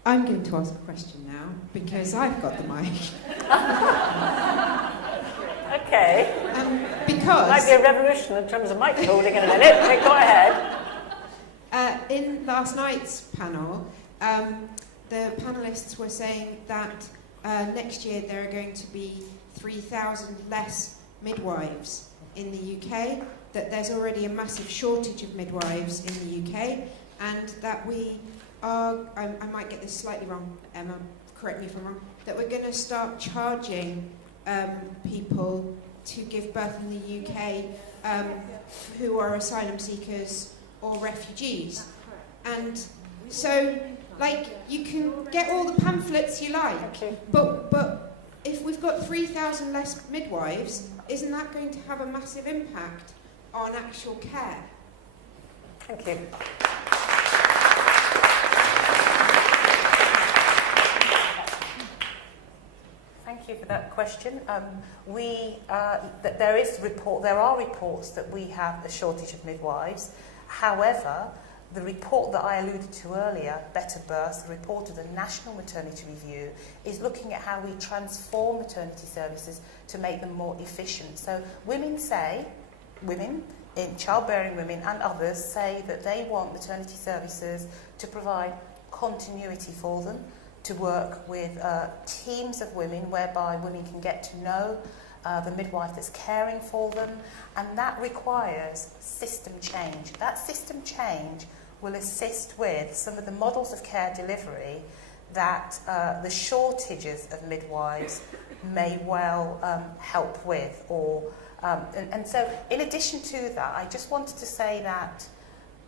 I'm going to ask a question now because I've got the mic. Okay. Because might be a revolution in terms of mic holding in a minute. Okay, go ahead. In last night's panel, the panellists were saying that next year there are going to be 3,000 less midwives in the UK, that there's already a massive shortage of midwives in the UK, and that we are, I might get this slightly wrong, Emma, correct me if I'm wrong, that we're going to start charging people to give birth in the UK who are asylum seekers or refugees. And so, like, you can get all the pamphlets you like, but if we've got 3,000 less midwives, isn't that going to have a massive impact on actual care? Thank you. Thank you for that question. There are reports that we have a shortage of midwives. However, the report that I alluded to earlier, Better Births, the report of the National Maternity Review, is looking at how we transform maternity services to make them more efficient. So women, in childbearing women and others, say that they want maternity services to provide continuity for them, to work with teams of women whereby women can get to know the midwife that's caring for them, and that requires system change. That system change will assist with some of the models of care delivery that the shortages of midwives may well help with. And so in addition to that, I just wanted to say that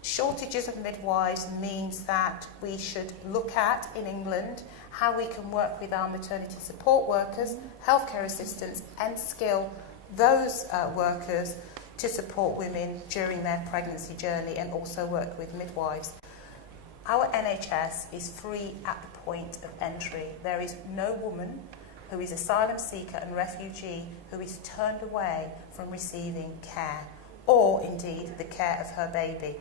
shortages of midwives means that we should look at, in England, how we can work with our maternity support workers, healthcare assistants, and skill those workers to support women during their pregnancy journey, and also work with midwives. Our NHS is free at the point of entry. There is no woman who is asylum seeker and refugee who is turned away from receiving care, or indeed the care of her baby.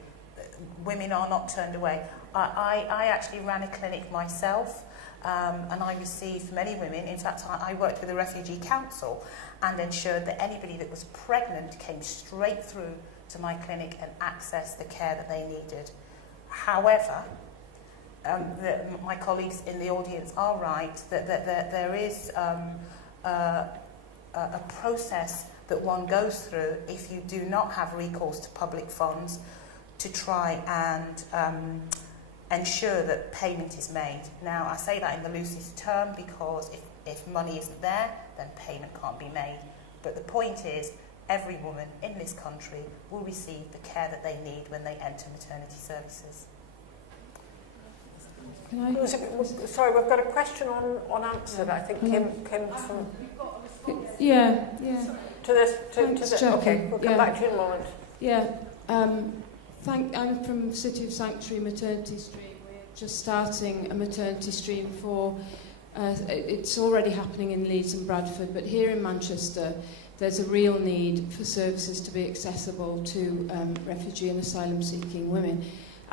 Women are not turned away. I actually ran a clinic myself, and I received many women. In fact, I worked with the Refugee Council and ensured that anybody that was pregnant came straight through to my clinic and accessed the care that they needed. However, my colleagues in the audience are right that there is a process that one goes through if you do not have recourse to public funds to try and ensure that payment is made. Now, I say that in the loosest term because if money isn't there, then payment can't be made. But the point is, every woman in this country will receive the care that they need when they enter maternity services. Sorry, we've got a question unanswered. I think Kim from... Yeah. To this. Okay, we'll come back to you in a moment. Yeah. I'm from City of Sanctuary Maternity Stream. We're just starting a maternity stream for... it's already happening in Leeds and Bradford, but here in Manchester, there's a real need for services to be accessible to refugee and asylum-seeking women.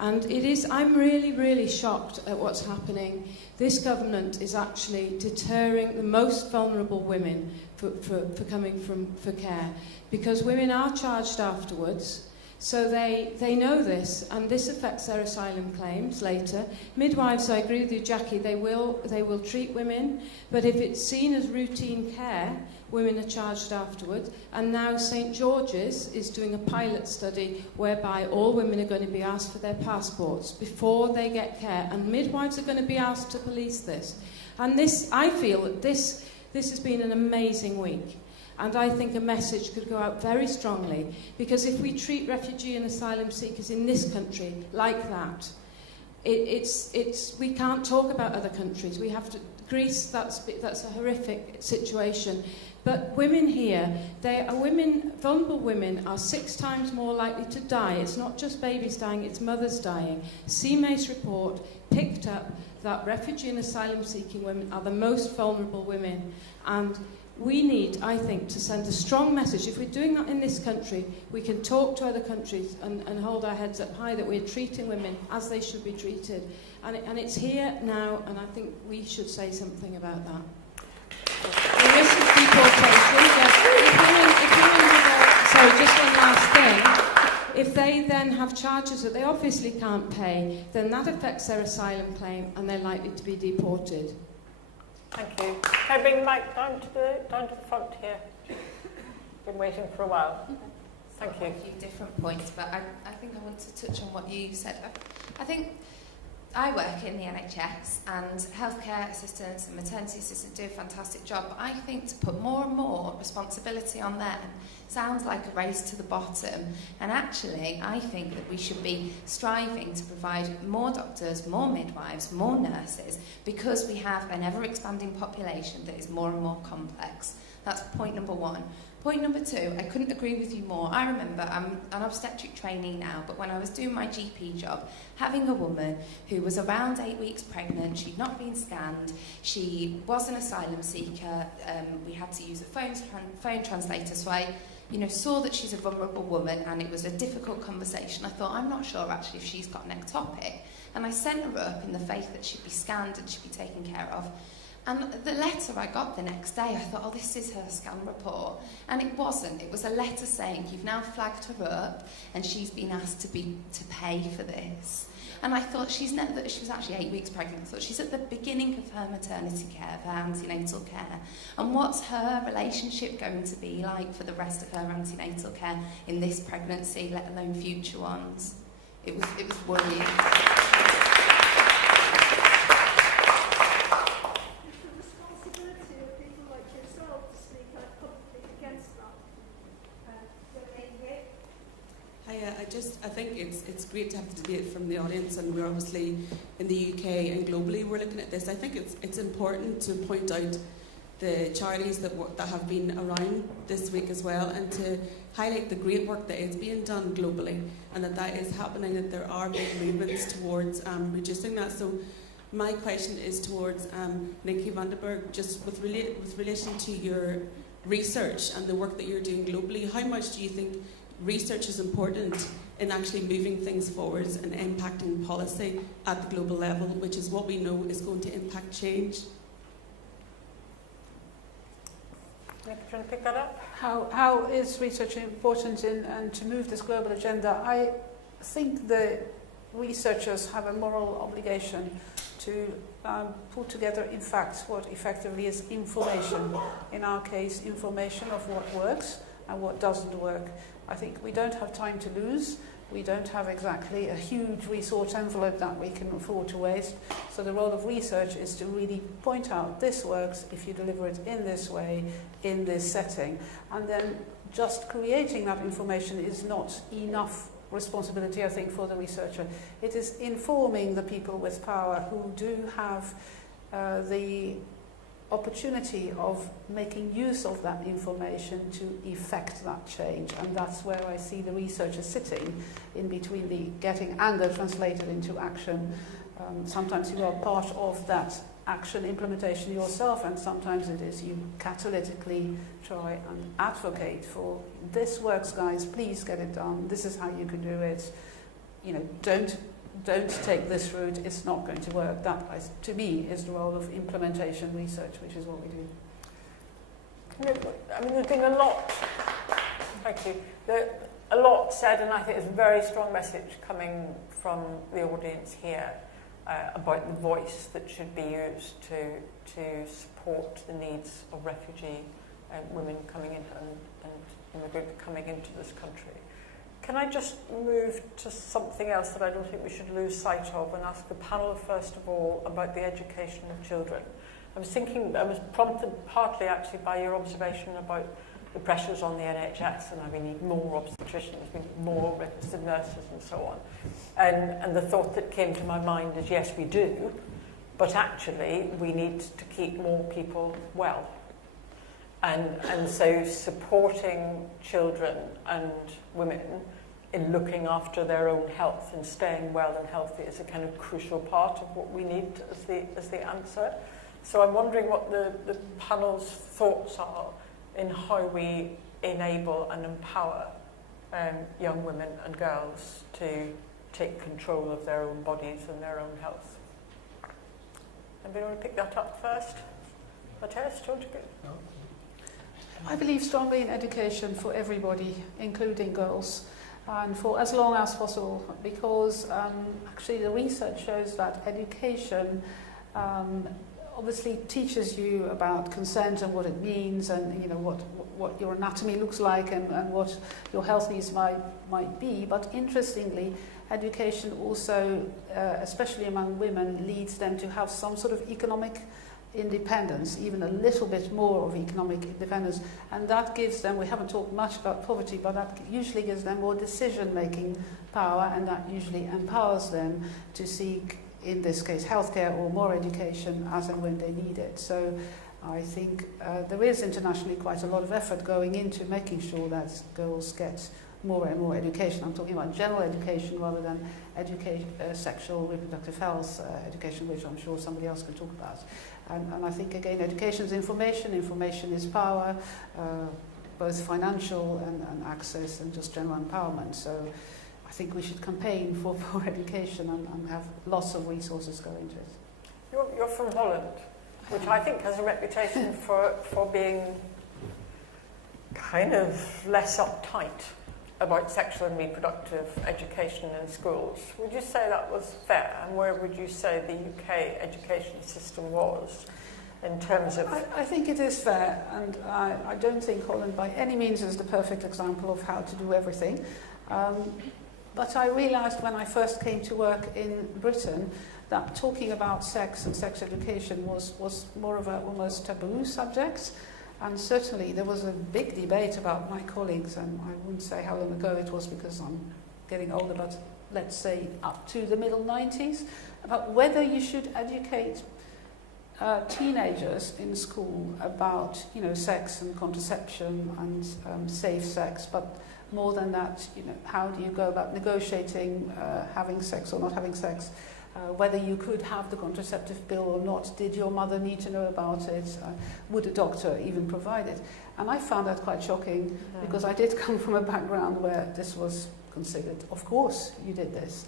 And I'm really, really shocked at what's happening. This government is actually deterring the most vulnerable women for coming for care, because women are charged afterwards. So they know this, and this affects their asylum claims later. Midwives, I agree with you, Jackie, they will treat women, but if it's seen as routine care, women are charged afterwards. And now St George's is doing a pilot study whereby all women are going to be asked for their passports before they get care, and midwives are going to be asked to police this. And I feel that this has been an amazing week. And I think a message could go out very strongly, because if we treat refugee and asylum seekers in this country like that, we can't talk about other countries. We have to. Greece, that's a horrific situation. But women here, vulnerable women are 6 times more likely to die. It's not just babies dying, it's mothers dying. CMA's report picked up that refugee and asylum seeking women are the most vulnerable women. And we need, I think, to send a strong message. If we're doing that in this country, we can talk to other countries and hold our heads up high that we're treating women as they should be treated. And it's here now, and I think we should say something about that. The risk of deportation, sorry, just one last thing. If they then have charges that they obviously can't pay, then that affects their asylum claim, and they're likely to be deported. Thank you. Can I bring the mic down to the front here? Been waiting for a while. Thank you. A few different points, but I think I want to touch on what you said. I think I work in the NHS, and healthcare assistants and maternity assistants do a fantastic job. But I think to put more and more responsibility on them sounds like a race to the bottom. And actually, I think that we should be striving to provide more doctors, more midwives, more nurses, because we have an ever-expanding population that is more and more complex. That's point number 1. Point number 2, I couldn't agree with you more. I remember, I'm an obstetric trainee now, but when I was doing my GP job, having a woman who was around 8 weeks pregnant, she'd not been scanned, she was an asylum seeker, we had to use a phone translator, so I saw that she's a vulnerable woman, and it was a difficult conversation. I thought, I'm not sure actually if she's got an ectopic. And I sent her up in the faith that she'd be scanned and she'd be taken care of. And the letter I got the next day, I thought, oh, this is her scan report. And it wasn't. It was a letter saying, you've now flagged her up and she's been asked to pay for this. And I thought, she was actually 8 weeks pregnant. I thought, she's at the beginning of her maternity care, of her antenatal care. And what's her relationship going to be like for the rest of her antenatal care in this pregnancy, let alone future ones? It was worrying. I think it's great to have the debate from the audience, and we're obviously in the UK and globally we're looking at this. I think it's important to point out the charities that have been around this week as well, and to highlight the great work that is being done globally, and that is happening, that there are big movements towards reducing that. So my question is towards Nikki van der Berg, just with relation to your research and the work that you're doing globally. How much do you think research is important in actually moving things forwards and impacting policy at the global level, which is what we know is going to impact change? Nick, do you want to pick that up? How is research important and to move this global agenda? I think the researchers have a moral obligation to put together, in fact, what effectively is information. In our case, information of what works and what doesn't work. I think we don't have time to lose. We don't have exactly a huge resource envelope that we can afford to waste. So the role of research is to really point out this works if you deliver it in this way, in this setting. And then just creating that information is not enough responsibility, I think, for the researcher. It is informing the people with power who do have the opportunity of making use of that information to effect that change. And that's where I see the researcher sitting in between the getting anger translated into action. Sometimes you are part of that action implementation yourself, and sometimes it is you catalytically try and advocate for this works, guys, please get it done, this is how you can do it. Don't don't take this route, it's not going to work. That, to me, is the role of implementation research, which is what we do. I mean, there's been a lot, thank you, a lot said, and I think it's a very strong message coming from the audience here about the voice that should be used to support the needs of refugee women coming in and immigrants coming into this country. Can I just move to something else that I don't think we should lose sight of and ask the panel, first of all, about the education of children? I was prompted partly actually by your observation about the pressures on the NHS, and we need more obstetricians, we need more registered nurses and so on. And the thought that came to my mind is, yes, we do, but actually we need to keep more people well. And so supporting children and women in looking after their own health and staying well and healthy is a kind of crucial part of what we need as the answer. So I'm wondering what the panel's thoughts are in how we enable and empower young women and girls to take control of their own bodies and their own health. Anybody want to pick that up first? Matthias, do you want to go? I believe strongly in education for everybody, including girls, and for as long as possible, because actually the research shows that education obviously teaches you about consent and what it means, and what your anatomy looks like, and what your health needs might be. But interestingly, education also, especially among women, leads them to have some sort of economic independence, even a little bit more of economic independence, and that gives them, we haven't talked much about poverty, but that usually gives them more decision-making power, and that usually empowers them to seek, in this case, healthcare or more education as and when they need it. So I think there is internationally quite a lot of effort going into making sure that girls get more and more education. I'm talking about general education rather than sexual reproductive health education, which I'm sure somebody else can talk about. And I think, again, education is information is power, both financial and access and just general empowerment. So I think we should campaign for education and have lots of resources go into it. You're from Holland, which I think has a reputation for being kind of less uptight about sexual and reproductive education in schools. Would you say that was fair? And where would you say the UK education system was in terms of... I think it is fair, and I don't think Holland by any means is the perfect example of how to do everything. But I realised when I first came to work in Britain that talking about sex and sex education was more of a almost taboo subject. And certainly there was a big debate about my colleagues, and I wouldn't say how long ago it was because I'm getting older, but let's say up to the middle 90s, about whether you should educate teenagers in school about, sex and contraception and safe sex, but more than that, how do you go about negotiating having sex or not having sex? Whether you could have the contraceptive pill or not, did your mother need to know about it? Would a doctor even provide it? And I found that quite shocking because I did come from a background where this was considered, of course you did this.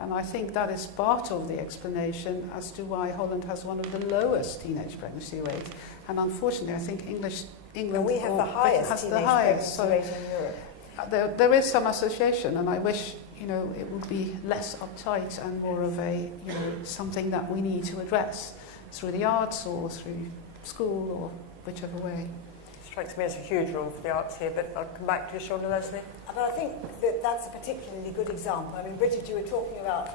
And I think that is part of the explanation as to why Holland has one of the lowest teenage pregnancy rates. And unfortunately, I think England and we have the highest has teenage the highest. pregnancy rate in Europe. There is some association, and I wish it would be less uptight and more of a something that we need to address through the arts or through school or whichever way. Strikes me as a huge role for the arts here, but I'll come back to you, Shauna Leslie. But I think that's a particularly good example. I mean, Bridget, you were talking about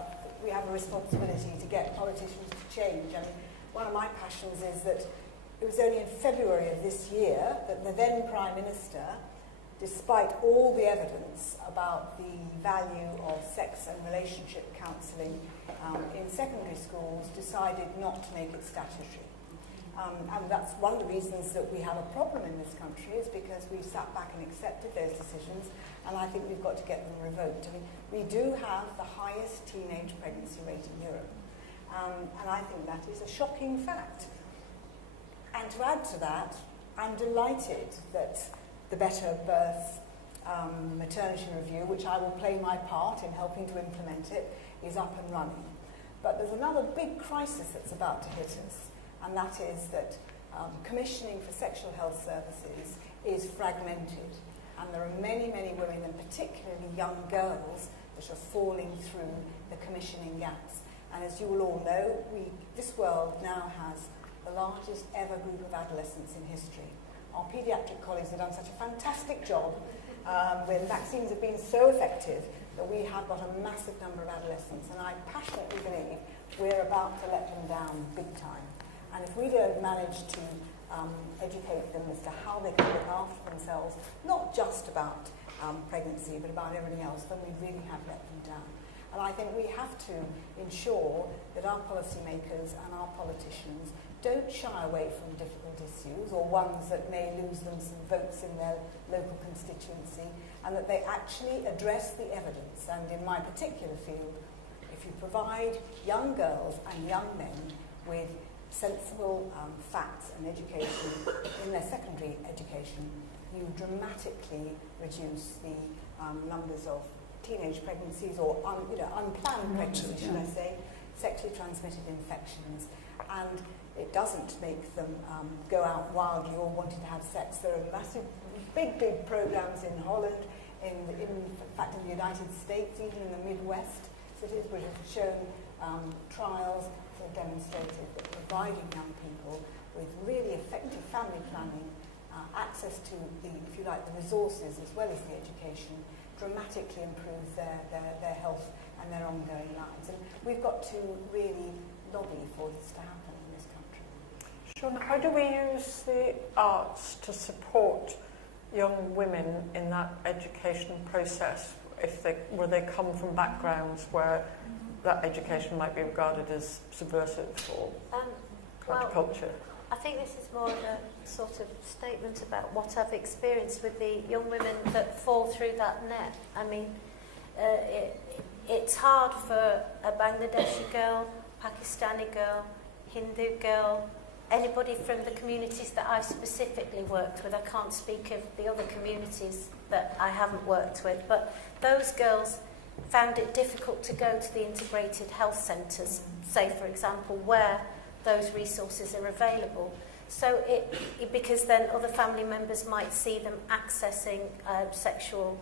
we have a responsibility to get politicians to change. I mean, one of my passions is that it was only in February of this year that the then Prime Minister, despite all the evidence about the value of sex and relationship counselling in secondary schools, decided not to make it statutory. And that's one of the reasons that we have a problem in this country, is because we've sat back and accepted those decisions, and I think we've got to get them revoked. I mean, we do have the highest teenage pregnancy rate in Europe, and I think that is a shocking fact. And to add to that, I'm delighted that the Better Birth maternity review, which I will play my part in helping to implement it, is up and running. But there's another big crisis that's about to hit us, and that is that commissioning for sexual health services is fragmented, and there are many, many women, and particularly young girls, that are falling through the commissioning gaps. And as you will all know, this world now has the largest ever group of adolescents in history. Our paediatric colleagues have done such a fantastic job when vaccines have been so effective that we have got a massive number of adolescents, and I passionately believe we're about to let them down big time. And if we don't manage to educate them as to how they can look after themselves, not just about pregnancy, but about everything else, then we really have let them down. And I think we have to ensure that our policymakers and our politicians don't shy away from difficult issues or ones that may lose them some votes in their local constituency, and that they actually address the evidence. And in my particular field, if you provide young girls and young men with sensible facts and education in their secondary education, you dramatically reduce the numbers of teenage pregnancies or unplanned pregnancies, should I say, sexually transmitted infections. And it doesn't make them go out wildly or wanting to have sex. There are massive, big programs in Holland, in fact in the United States, even in the Midwest, cities which have shown trials that have demonstrated that providing young people with really effective family planning, access to the, if you like, the resources as well as the education, dramatically improves their health and their ongoing lives. And we've got to really lobby for this to happen in this country. Sean, how do we use the arts to support young women in that education process where they come from backgrounds where that education might be regarded as subversive or counterculture? I think this is more of a sort of statement about what I've experienced with the young women that fall through that net. I mean, it's hard for a Bangladeshi girl, Pakistani girl, Hindu girl, anybody from the communities that I've specifically worked with. I can't speak of the other communities that I haven't worked with, but those girls found it difficult to go to the integrated health centres, say for example, where those resources are available. So because then other family members might see them accessing sexual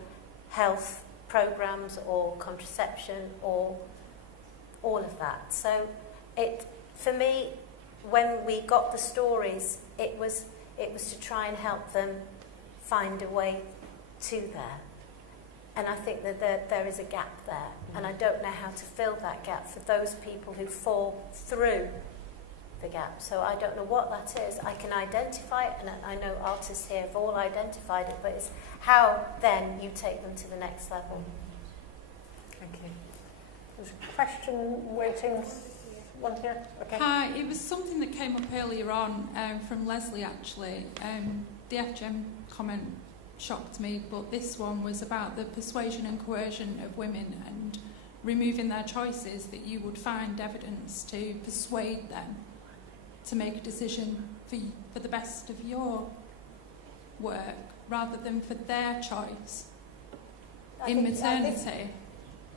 health programs or contraception or all of that. So for me, when we got the stories, it was to try and help them find a way to there. And I think that there is a gap there, and I don't know how to fill that gap for those people who fall through the gap. So I don't know what that is. I can identify it, and I know artists here have all identified it, but it's how then you take them to the next level. Thank you. There's a question waiting. One here. Okay. Hi, it was something that came up earlier on from Leslie actually. The FGM comment shocked me, but this one was about the persuasion and coercion of women and removing their choices, that you would find evidence to persuade them to make a decision for the best of your work rather than for their choice in maternity.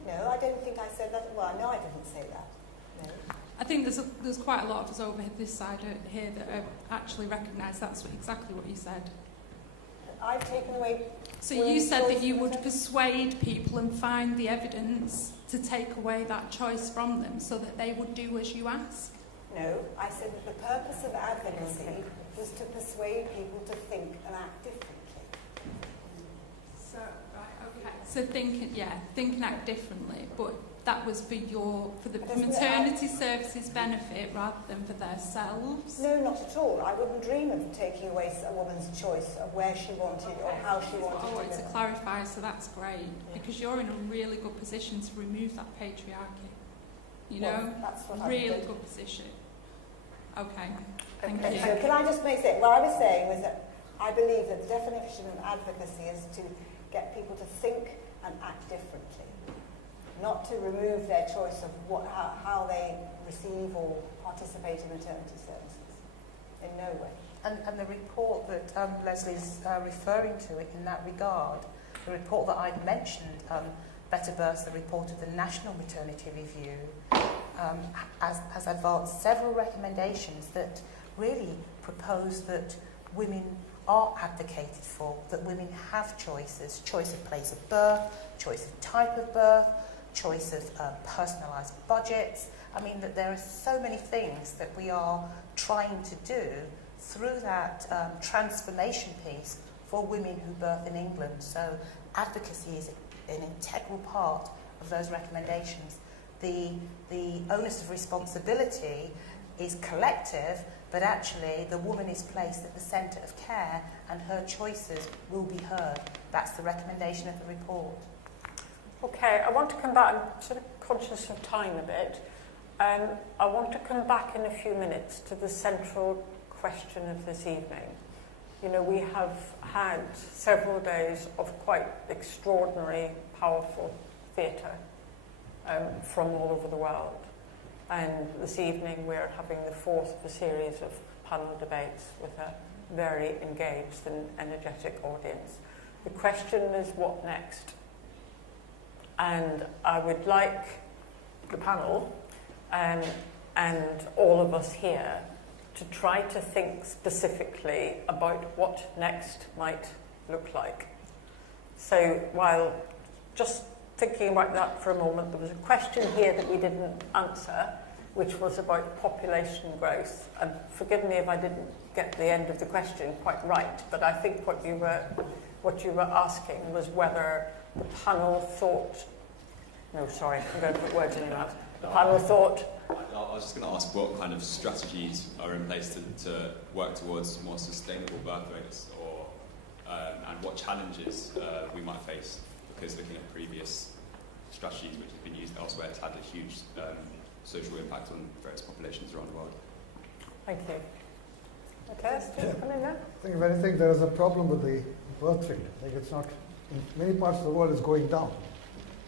No, I don't think I said that. Well, no, I didn't say that. No. I think there's quite a lot of us over this side here that actually recognise that's exactly what you said. I've taken away... So you said that you would persuade people and find the evidence to take away that choice from them so that they would do as you ask? No, I said that the purpose of advocacy was to persuade people to think and act differently. So, right, okay. So think and act differently, but that was for the maternity services benefit rather than for themselves? No, not at all. I wouldn't dream of taking away a woman's choice of where she wanted or how she wanted to live. To clarify, so that's great, because you're in a really good position to remove that patriarchy. You know, that's what really good position. Okay, thank you. So can I just make it? What I was saying was that I believe that the definition of advocacy is to get people to think and act differently, not to remove their choice of how they receive or participate in maternity services. In no way. And the report that Leslie's referring to in that regard, the report that I'd mentioned, Better Births, the report of the National Maternity Review, has advanced several recommendations that really propose that women are advocated for, that women have choices, choice of place of birth, choice of type of birth, choice of personalised budgets. I mean, that there are so many things that we are trying to do through that transformation piece for women who birth in England. So advocacy is an integral part of those recommendations. The onus of responsibility is collective, but actually the woman is placed at the centre of care and her choices will be heard. That's the recommendation of the report. Okay, I want to come back. I'm sort of conscious of time a bit. I want to come back in a few minutes to the central question of this evening. You know, we have had several days of quite extraordinary, powerful theatre from all over the world. And this evening we're having the fourth of a series of panel debates with a very engaged and energetic audience. The question is, what next? And I would like the panel and all of us here to try to think specifically about what next might look like. So while just thinking about that for a moment, there was a question here that we didn't answer, which was about population growth. And forgive me if I didn't get the end of the question quite right, but I think what you were asking was whether the panel thought... No, sorry, I'm going to put words in your mouth. The panel thought... I was just going to ask what kind of strategies are in place to work towards more sustainable birth rates, or and what challenges we might face, because looking at previous strategies which have been used elsewhere, it's had a huge social impact on various populations around the world. Thank you. Okay, Steve, come in there. I think there is a problem with the birth rate. Like, it's not, in many parts of the world, it's going down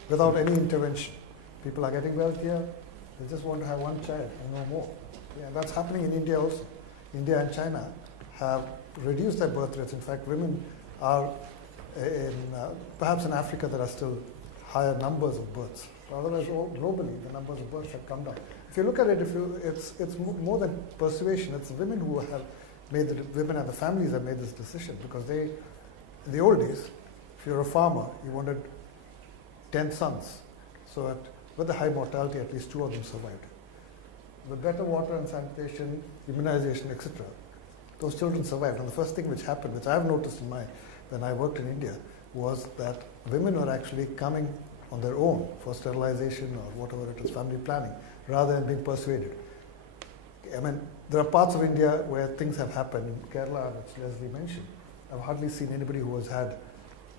without any intervention. People are getting wealthier. They just want to have one child and no more. Yeah, that's happening in India also. India and China have reduced their birth rates. In fact, women are perhaps in Africa there are still higher numbers of births. Otherwise, globally, the numbers of births have come down. If you look at it, it's more than persuasion. It's women who have made women and the families have made this decision, because in the old days, if you're a farmer, you wanted 10 sons. So with the high mortality, at least 2 of them survived. With better water and sanitation, immunization, etc., those children survived. And the first thing which happened, which I've noticed when I worked in India, was that women were actually coming on their own for sterilization or whatever it is, family planning, rather than being persuaded. I mean, there are parts of India where things have happened. In Kerala, which Leslie mentioned, I've hardly seen anybody who has had,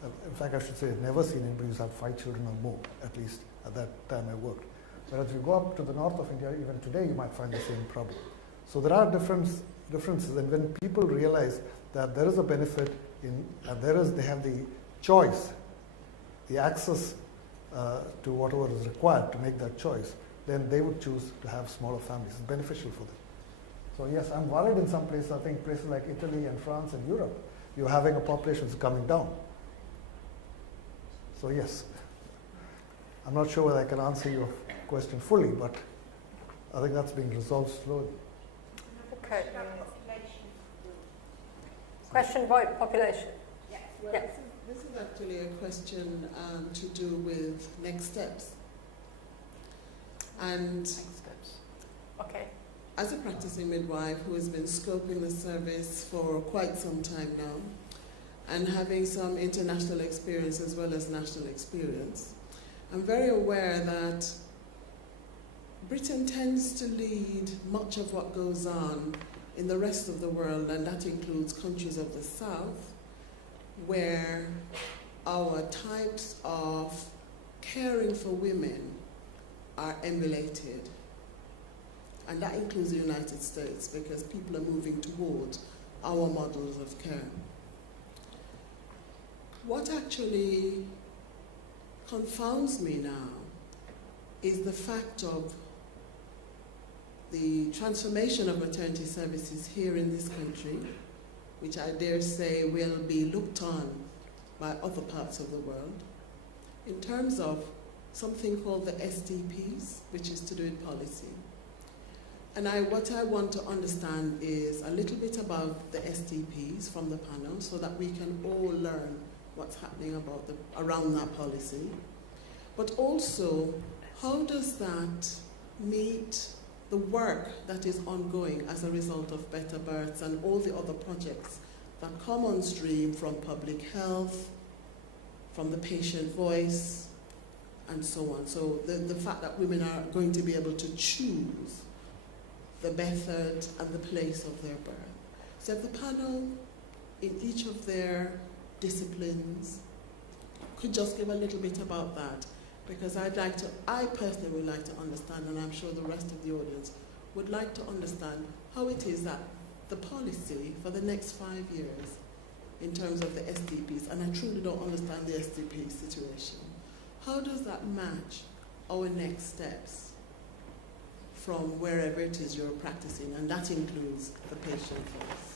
in fact I should say I've never seen anybody who's had 5 children or more, at least at that time I worked. But as you go up to the north of India, even today you might find the same problem. So there are differences, and when people realize that there is a benefit and they have the choice, the access to whatever is required to make that choice, then they would choose to have smaller families. It's beneficial for them. So yes, I'm worried in some places. I think places like Italy and France and Europe, you're having a population that's coming down. So yes, I'm not sure whether I can answer your question fully, but I think that's being resolved slowly. Okay. Question about population? Yes. Well, yeah. This is actually a question to do with next steps. And next steps. Okay. As a practicing midwife who has been scoping the service for quite some time now, and having some international experience as well as national experience, I'm very aware that Britain tends to lead much of what goes on in the rest of the world, and that includes countries of the South, where our types of caring for women are emulated. And that includes the United States, because people are moving towards our models of care. What actually confounds me now is the fact of the transformation of maternity services here in this country, which I dare say will be looked on by other parts of the world, in terms of something called the STPs, which is to do with policy. And what I want to understand is a little bit about the STPs from the panel so that we can all learn what's happening around that policy. But also, how does that meet the work that is ongoing as a result of Better Births and all the other projects that come on stream from public health, from the patient voice, and so on. So the fact that women are going to be able to choose the method and the place of their birth. So if the panel, in each of their disciplines, could just give a little bit about that, because I personally would like to understand, and I'm sure the rest of the audience would like to understand how it is that the policy for the next 5 years in terms of the STPs, and I truly don't understand the STP situation, how does that match our next steps from wherever it is you're practicing, and that includes the patient voice?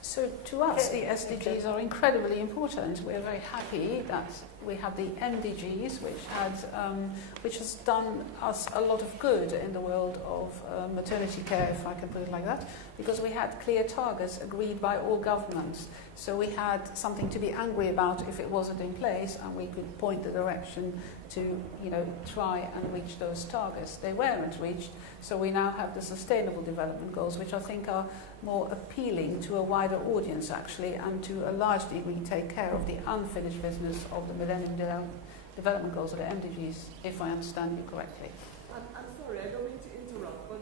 So to us, the SDGs are incredibly important. We're very happy that we have the MDGs, which has done us a lot of good in the world of maternity care, if I can put it like that, because we had clear targets agreed by all governments. So we had something to be angry about if it wasn't in place, and we could point the direction to, try and reach those targets. They weren't reached, so we now have the Sustainable Development Goals, which I think are more appealing to a wider audience, actually, and to a large degree take care of the unfinished business of the Millennium Development Goals, or the MDGs, if I understand you correctly. I'm sorry, I don't mean to interrupt, but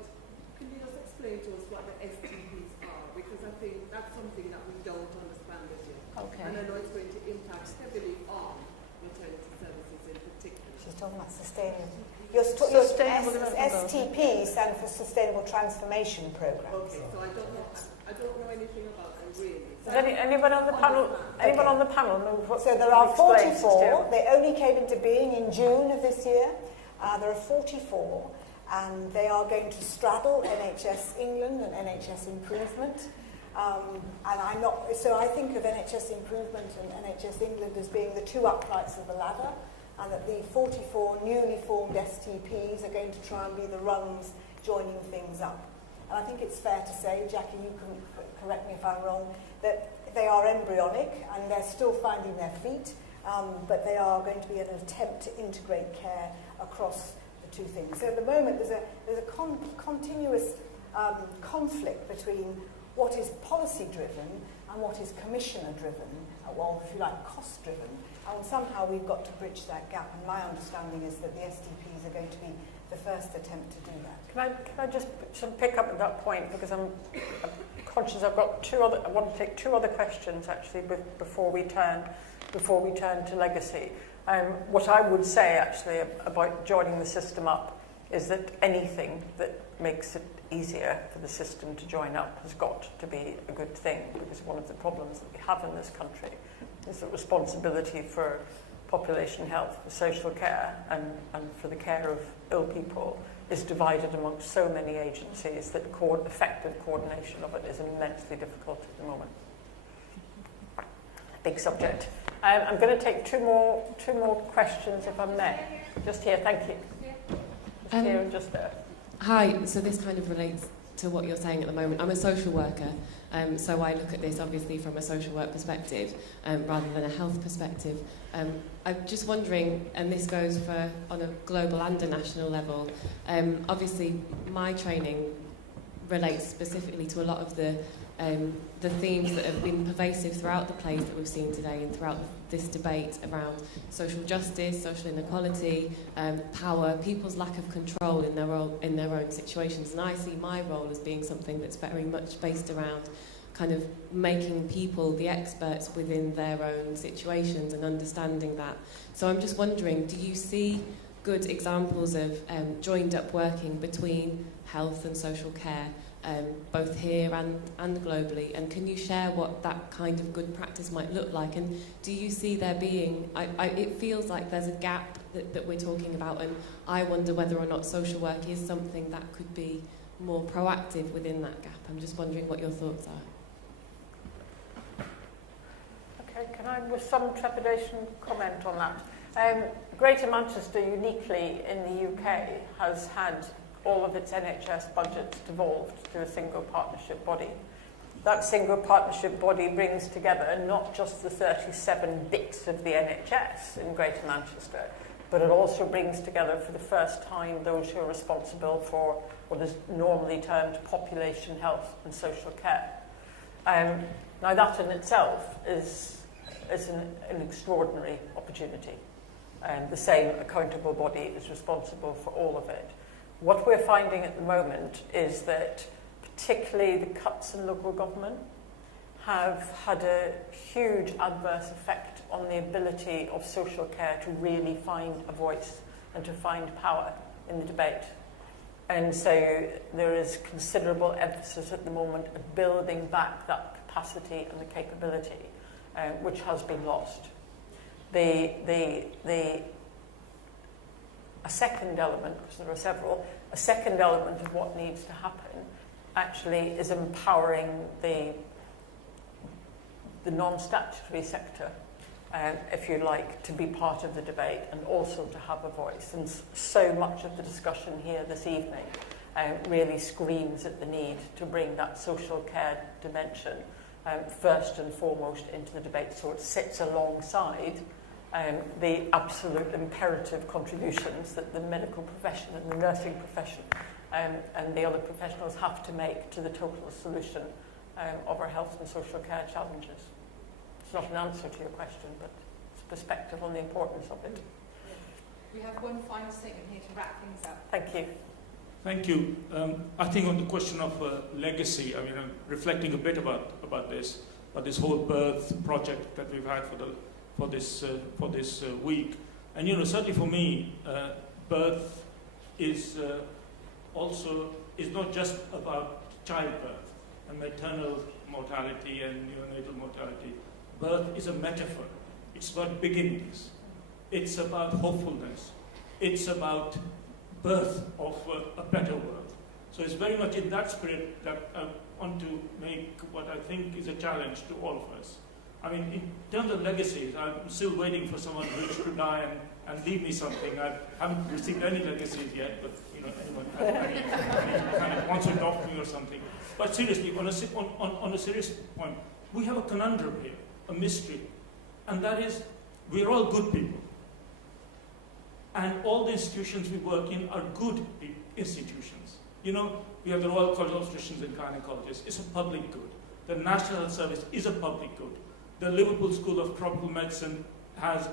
can you just explain to us what the STPs are? Because I think that's something that we don't understand as yet. Okay. And I know it's going to impact heavily on maternity services in particular. She's talking about sustainable. Your STP stand for Sustainable Transformation Programme. Okay, so I don't know anything about them really. Does anyone on the panel? Anyone on the panel know what? So there are 44. They only came into being in June of this year. There are 44, and they are going to straddle NHS England and NHS Improvement. And I'm not. So I think of NHS Improvement and NHS England as being the two uprights of the ladder, and that the 44 newly formed STPs are going to try and be the rungs joining things up. And I think it's fair to say, Jackie, you can correct me if I'm wrong, that they are embryonic and they're still finding their feet, but they are going to be an attempt to integrate care across the two things. So at the moment, there's a continuous conflict between what is policy-driven and what is commissioner-driven, well, if you like, cost-driven. And somehow we've got to bridge that gap, and my understanding is that the STPs are going to be the first attempt to do that. Can I just pick up at that point, because I'm conscious I've got I want to take two other questions actually before we turn to legacy. What I would say actually about joining the system up is that anything that makes it easier for the system to join up has got to be a good thing, because one of the problems that we have in this country is that responsibility for population health, for social care and for the care of ill people is divided amongst so many agencies that effective coordination of it is immensely difficult at the moment. Big subject. I'm going to take two more questions if I may. Just here, thank you. Just here and just there. Hi, so this kind of relates to what you're saying at the moment. I'm a social worker, so I look at this obviously from a social work perspective rather than a health perspective. I'm just wondering, and this goes for on a global and a national level, obviously my training relates specifically to a lot of the themes that have been pervasive throughout the plays that we've seen today and throughout this debate around social justice, social inequality, power, people's lack of control in their own situations. And I see my role as being something that's very much based around kind of making people the experts within their own situations and understanding that. So I'm just wondering, do you see good examples of joined up working between health and social care, both here and globally, and can you share what that kind of good practice might look like? And do you see there being, it feels like there's a gap that we're talking about, and I wonder whether or not social work is something that could be more proactive within that gap. I'm just wondering what your thoughts are. Okay, can I with some trepidation comment on that? Greater Manchester, uniquely in the UK, has had all of its NHS budget devolved to a single partnership body. That single partnership body brings together not just the 37 bits of the NHS in Greater Manchester, but it also brings together for the first time those who are responsible for what is normally termed population health and social care. Now that in itself is an extraordinary opportunity. The same accountable body is responsible for all of it. What we're finding at the moment is that particularly the cuts in local government have had a huge adverse effect on the ability of social care to really find a voice and to find power in the debate. And so there is considerable emphasis at the moment of building back that capacity and the capability, which has been lost. A second element, because there are several, a second element of what needs to happen actually is empowering the non-statutory sector, if you like, to be part of the debate and also to have a voice. And so much of the discussion here this evening really screams at the need to bring that social care dimension first and foremost into the debate, so it sits alongside the absolute imperative contributions that the medical profession and the nursing profession and the other professionals have to make to the total solution of our health and social care challenges. It's not an answer to your question, but it's a perspective on the importance of it. We have one final statement here to wrap things up. Thank you. Thank you. I think on the question of legacy, I mean, I'm reflecting a bit about this whole birth project that we've had for this week. And certainly for me, birth is not just about childbirth and maternal mortality and neonatal mortality. Birth is a metaphor. It's about beginnings. It's about hopefulness. It's about birth of a better world. So it's very much in that spirit that I want to make what I think is a challenge to all of us. I mean, in terms of legacies, I'm still waiting for someone rich to die and leave me something. I haven't received any legacies yet, but anyone kind of wants to adopt me or something. But seriously, on a serious point, we have a conundrum here, a mystery, and that is we're all good people. And all the institutions we work in are good institutions. We have the Royal College of Obstetricians and Gynecologists. It's a public good. The National Health Service is a public good. The Liverpool School of Tropical Medicine has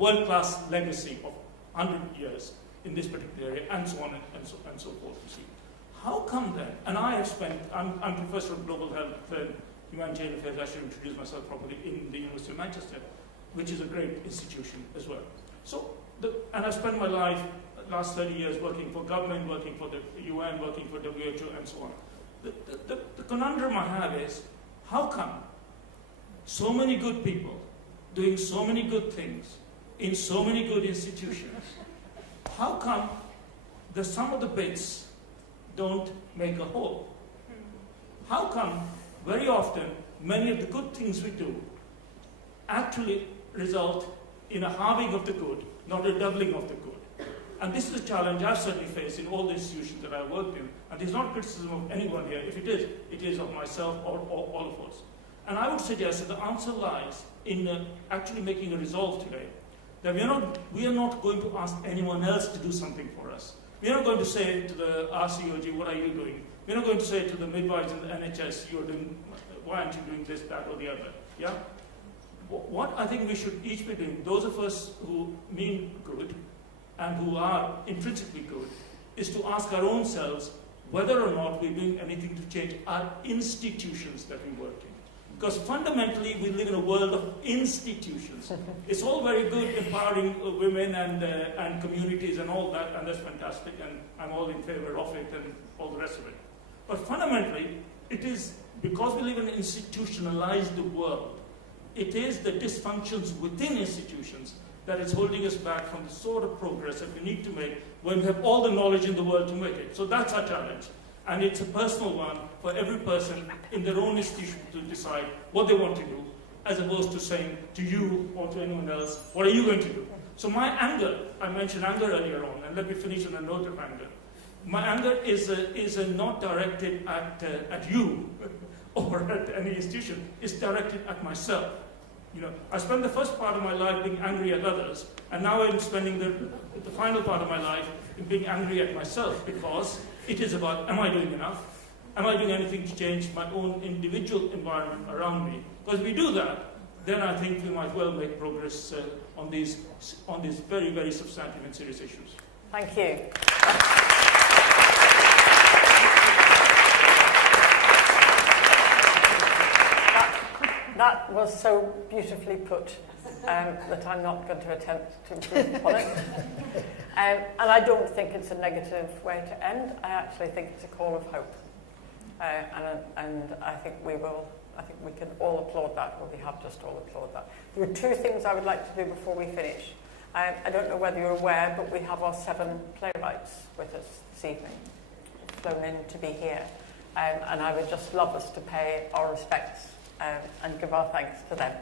world-class legacy of 100 years in this particular area, and so on and so forth. You see, how come then? And I have spent. I'm Professor of Global Health and Humanitarian Affairs. I should introduce myself properly in the University of Manchester, which is a great institution as well. So, and I've spent my life, last 30 years, working for government, working for the UN, working for WHO, and so on. The conundrum I have is, how come so many good people doing so many good things in so many good institutions, how come the sum of the bits don't make a whole? How come very often many of the good things we do actually result in a halving of the good, not a doubling of the good? And this is a challenge I've certainly faced in all the institutions that I've worked in. And it's not criticism of anyone here. If it is of myself or all of us. And I would suggest that the answer lies in actually making a resolve today that we are not going to ask anyone else to do something for us. We are not going to say to the RCOG, what are you doing? We're not going to say to the midwives in the NHS, why aren't you doing this, that, or the other? Yeah? What I think we should each be doing, those of us who mean good and who are intrinsically good, is to ask our own selves whether or not we're doing anything to change our institutions that we work in. Because fundamentally, we live in a world of institutions. It's all very good empowering women and communities and all that, and that's fantastic, and I'm all in favor of it and all the rest of it. But fundamentally, it is because we live in an institutionalized world, it is the dysfunctions within institutions that is holding us back from the sort of progress that we need to make when we have all the knowledge in the world to make it. So that's our challenge. And it's a personal one for every person in their own institution to decide what they want to do, as opposed to saying to you or to anyone else, what are you going to do? So my anger, I mentioned anger earlier on, and let me finish on a note of anger. My anger is not directed at you or at any institution. It's directed at myself. You know, I spent the first part of my life being angry at others, and now I'm spending the final part of my life in being angry at myself, because it is about, am I doing enough? Am I doing anything to change my own individual environment around me? Because if we do that, then I think we might well make progress on these very, very substantive and serious issues. Thank you. That was so beautifully put that I'm not going to attempt to improve upon it. And I don't think it's a negative way to end. I actually think it's a call of hope. And I think we can all applaud that, or we have just all applauded that. There are two things I would like to do before we finish. I don't know whether you're aware, but we have our 7 playwrights with us this evening, flown in to be here. And I would just love us to pay our respects and give our thanks to them.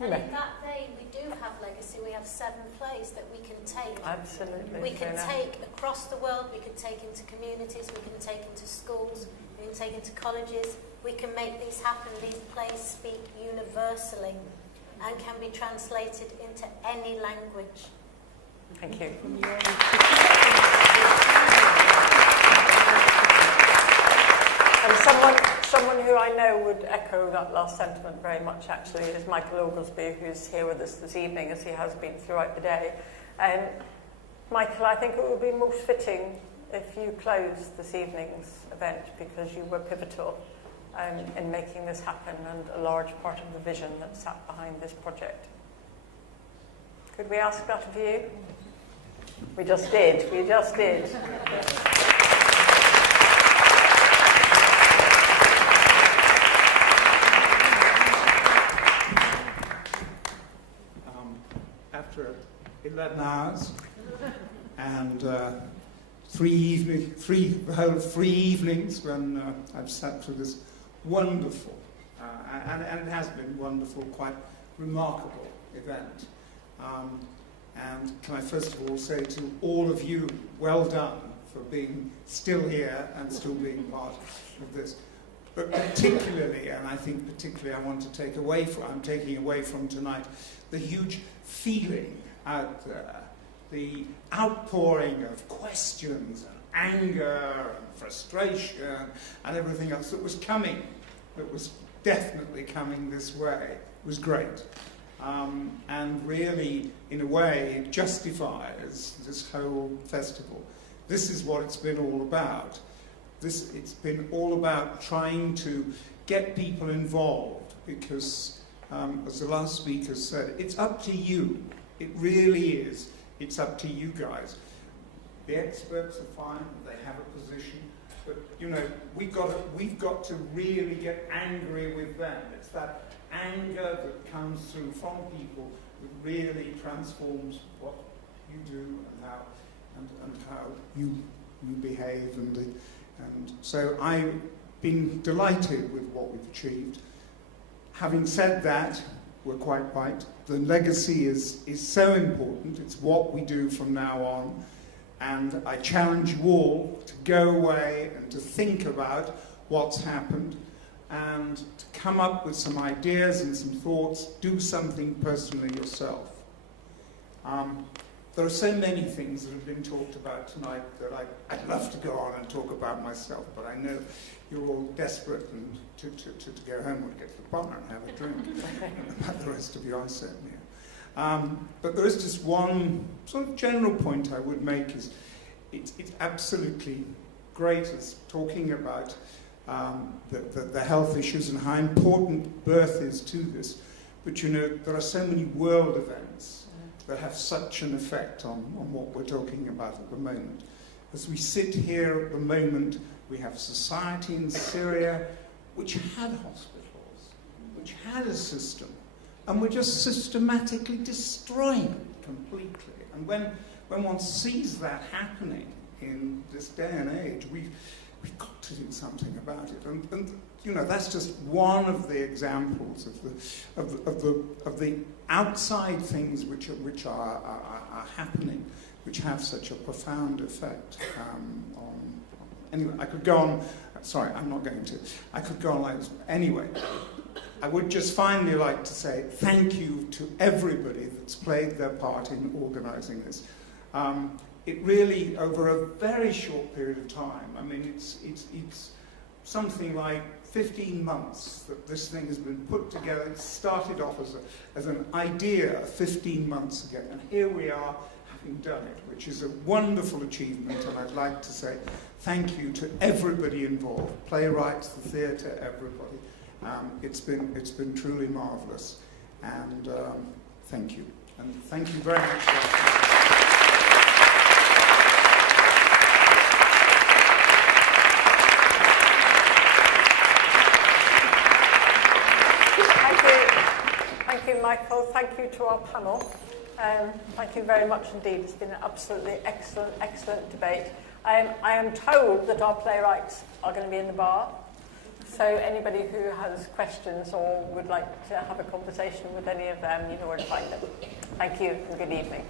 And in that vein, we do have legacy. We have 7 plays that we can take. Absolutely. We can take across the world. We can take into communities. We can take into schools. We can take into colleges. We can make these happen. These plays speak universally and can be translated into any language. Thank you. And someone who I know would echo that last sentiment very much, actually, is Michael Oglesby, who's here with us this evening, as he has been throughout the day. Michael, I think it would be most fitting if you closed this evening's event, because you were pivotal in making this happen and a large part of the vision that sat behind this project. Could we ask that of you? We just did. We just did. After 11 hours and the whole 3 evenings when I've sat through this wonderful, and it has been wonderful, quite remarkable event. And can I first of all say to all of you, well done for being still here and still being part of this. But particularly, and I think particularly I want to take away from, I'm taking away from tonight, the huge feeling out there, the outpouring of questions and anger and frustration and everything else that was coming, that was definitely coming this way, was great. And really, in a way, it justifies this whole festival. This is what it's been all about. It's been all about trying to get people involved because, as the last speaker said, it's up to you. It really is. It's up to you guys. The experts are fine, they have a position, but you know, we've got to really get angry with them. It's that anger that comes through from people that really transforms what you do and how you behave and so I've been delighted with what we've achieved. Having said that, we're quite right. The legacy is so important. It's what we do from now on. And I challenge you all to go away and to think about what's happened and to come up with some ideas and some thoughts. Do something personally yourself. There are so many things that have been talked about tonight that I'd love to go on and talk about myself, but I know you're all desperate and to go home or to get to the bar and have a drink. About the rest of you, I certainly am. But there is just one sort of general point I would make is it's absolutely great as talking about the health issues and how important birth is to this. But you know, there are so many world events that have such an effect on what we're talking about at the moment. As we sit here at the moment We have a society in Syria which had hospitals, which had a system, and we're just systematically destroying it completely. And when one sees that happening in this day and age, we've got to do something about it. And you know, that's just one of the examples of the outside things which are happening, which have such a profound effect on. Anyway, I could go on. Sorry, I'm not going to. I could go on like this. Anyway, I would just finally like to say thank you to everybody that's played their part in organising this. It really, over a very short period of time, I mean, it's something like 15 months that this thing has been put together. It started off as an idea 15 months ago, and here we are having done it, which is a wonderful achievement, and I'd like to say thank you to everybody involved, playwrights, the theatre, everybody. It's been truly marvellous, and thank you. And thank you very much. Thank you, Michael. Thank you to our panel. Thank you very much indeed. It's been an absolutely excellent debate. I am told that our playwrights are going to be in the bar. So anybody who has questions or would like to have a conversation with any of them, you know where to find them. Thank you and good evening.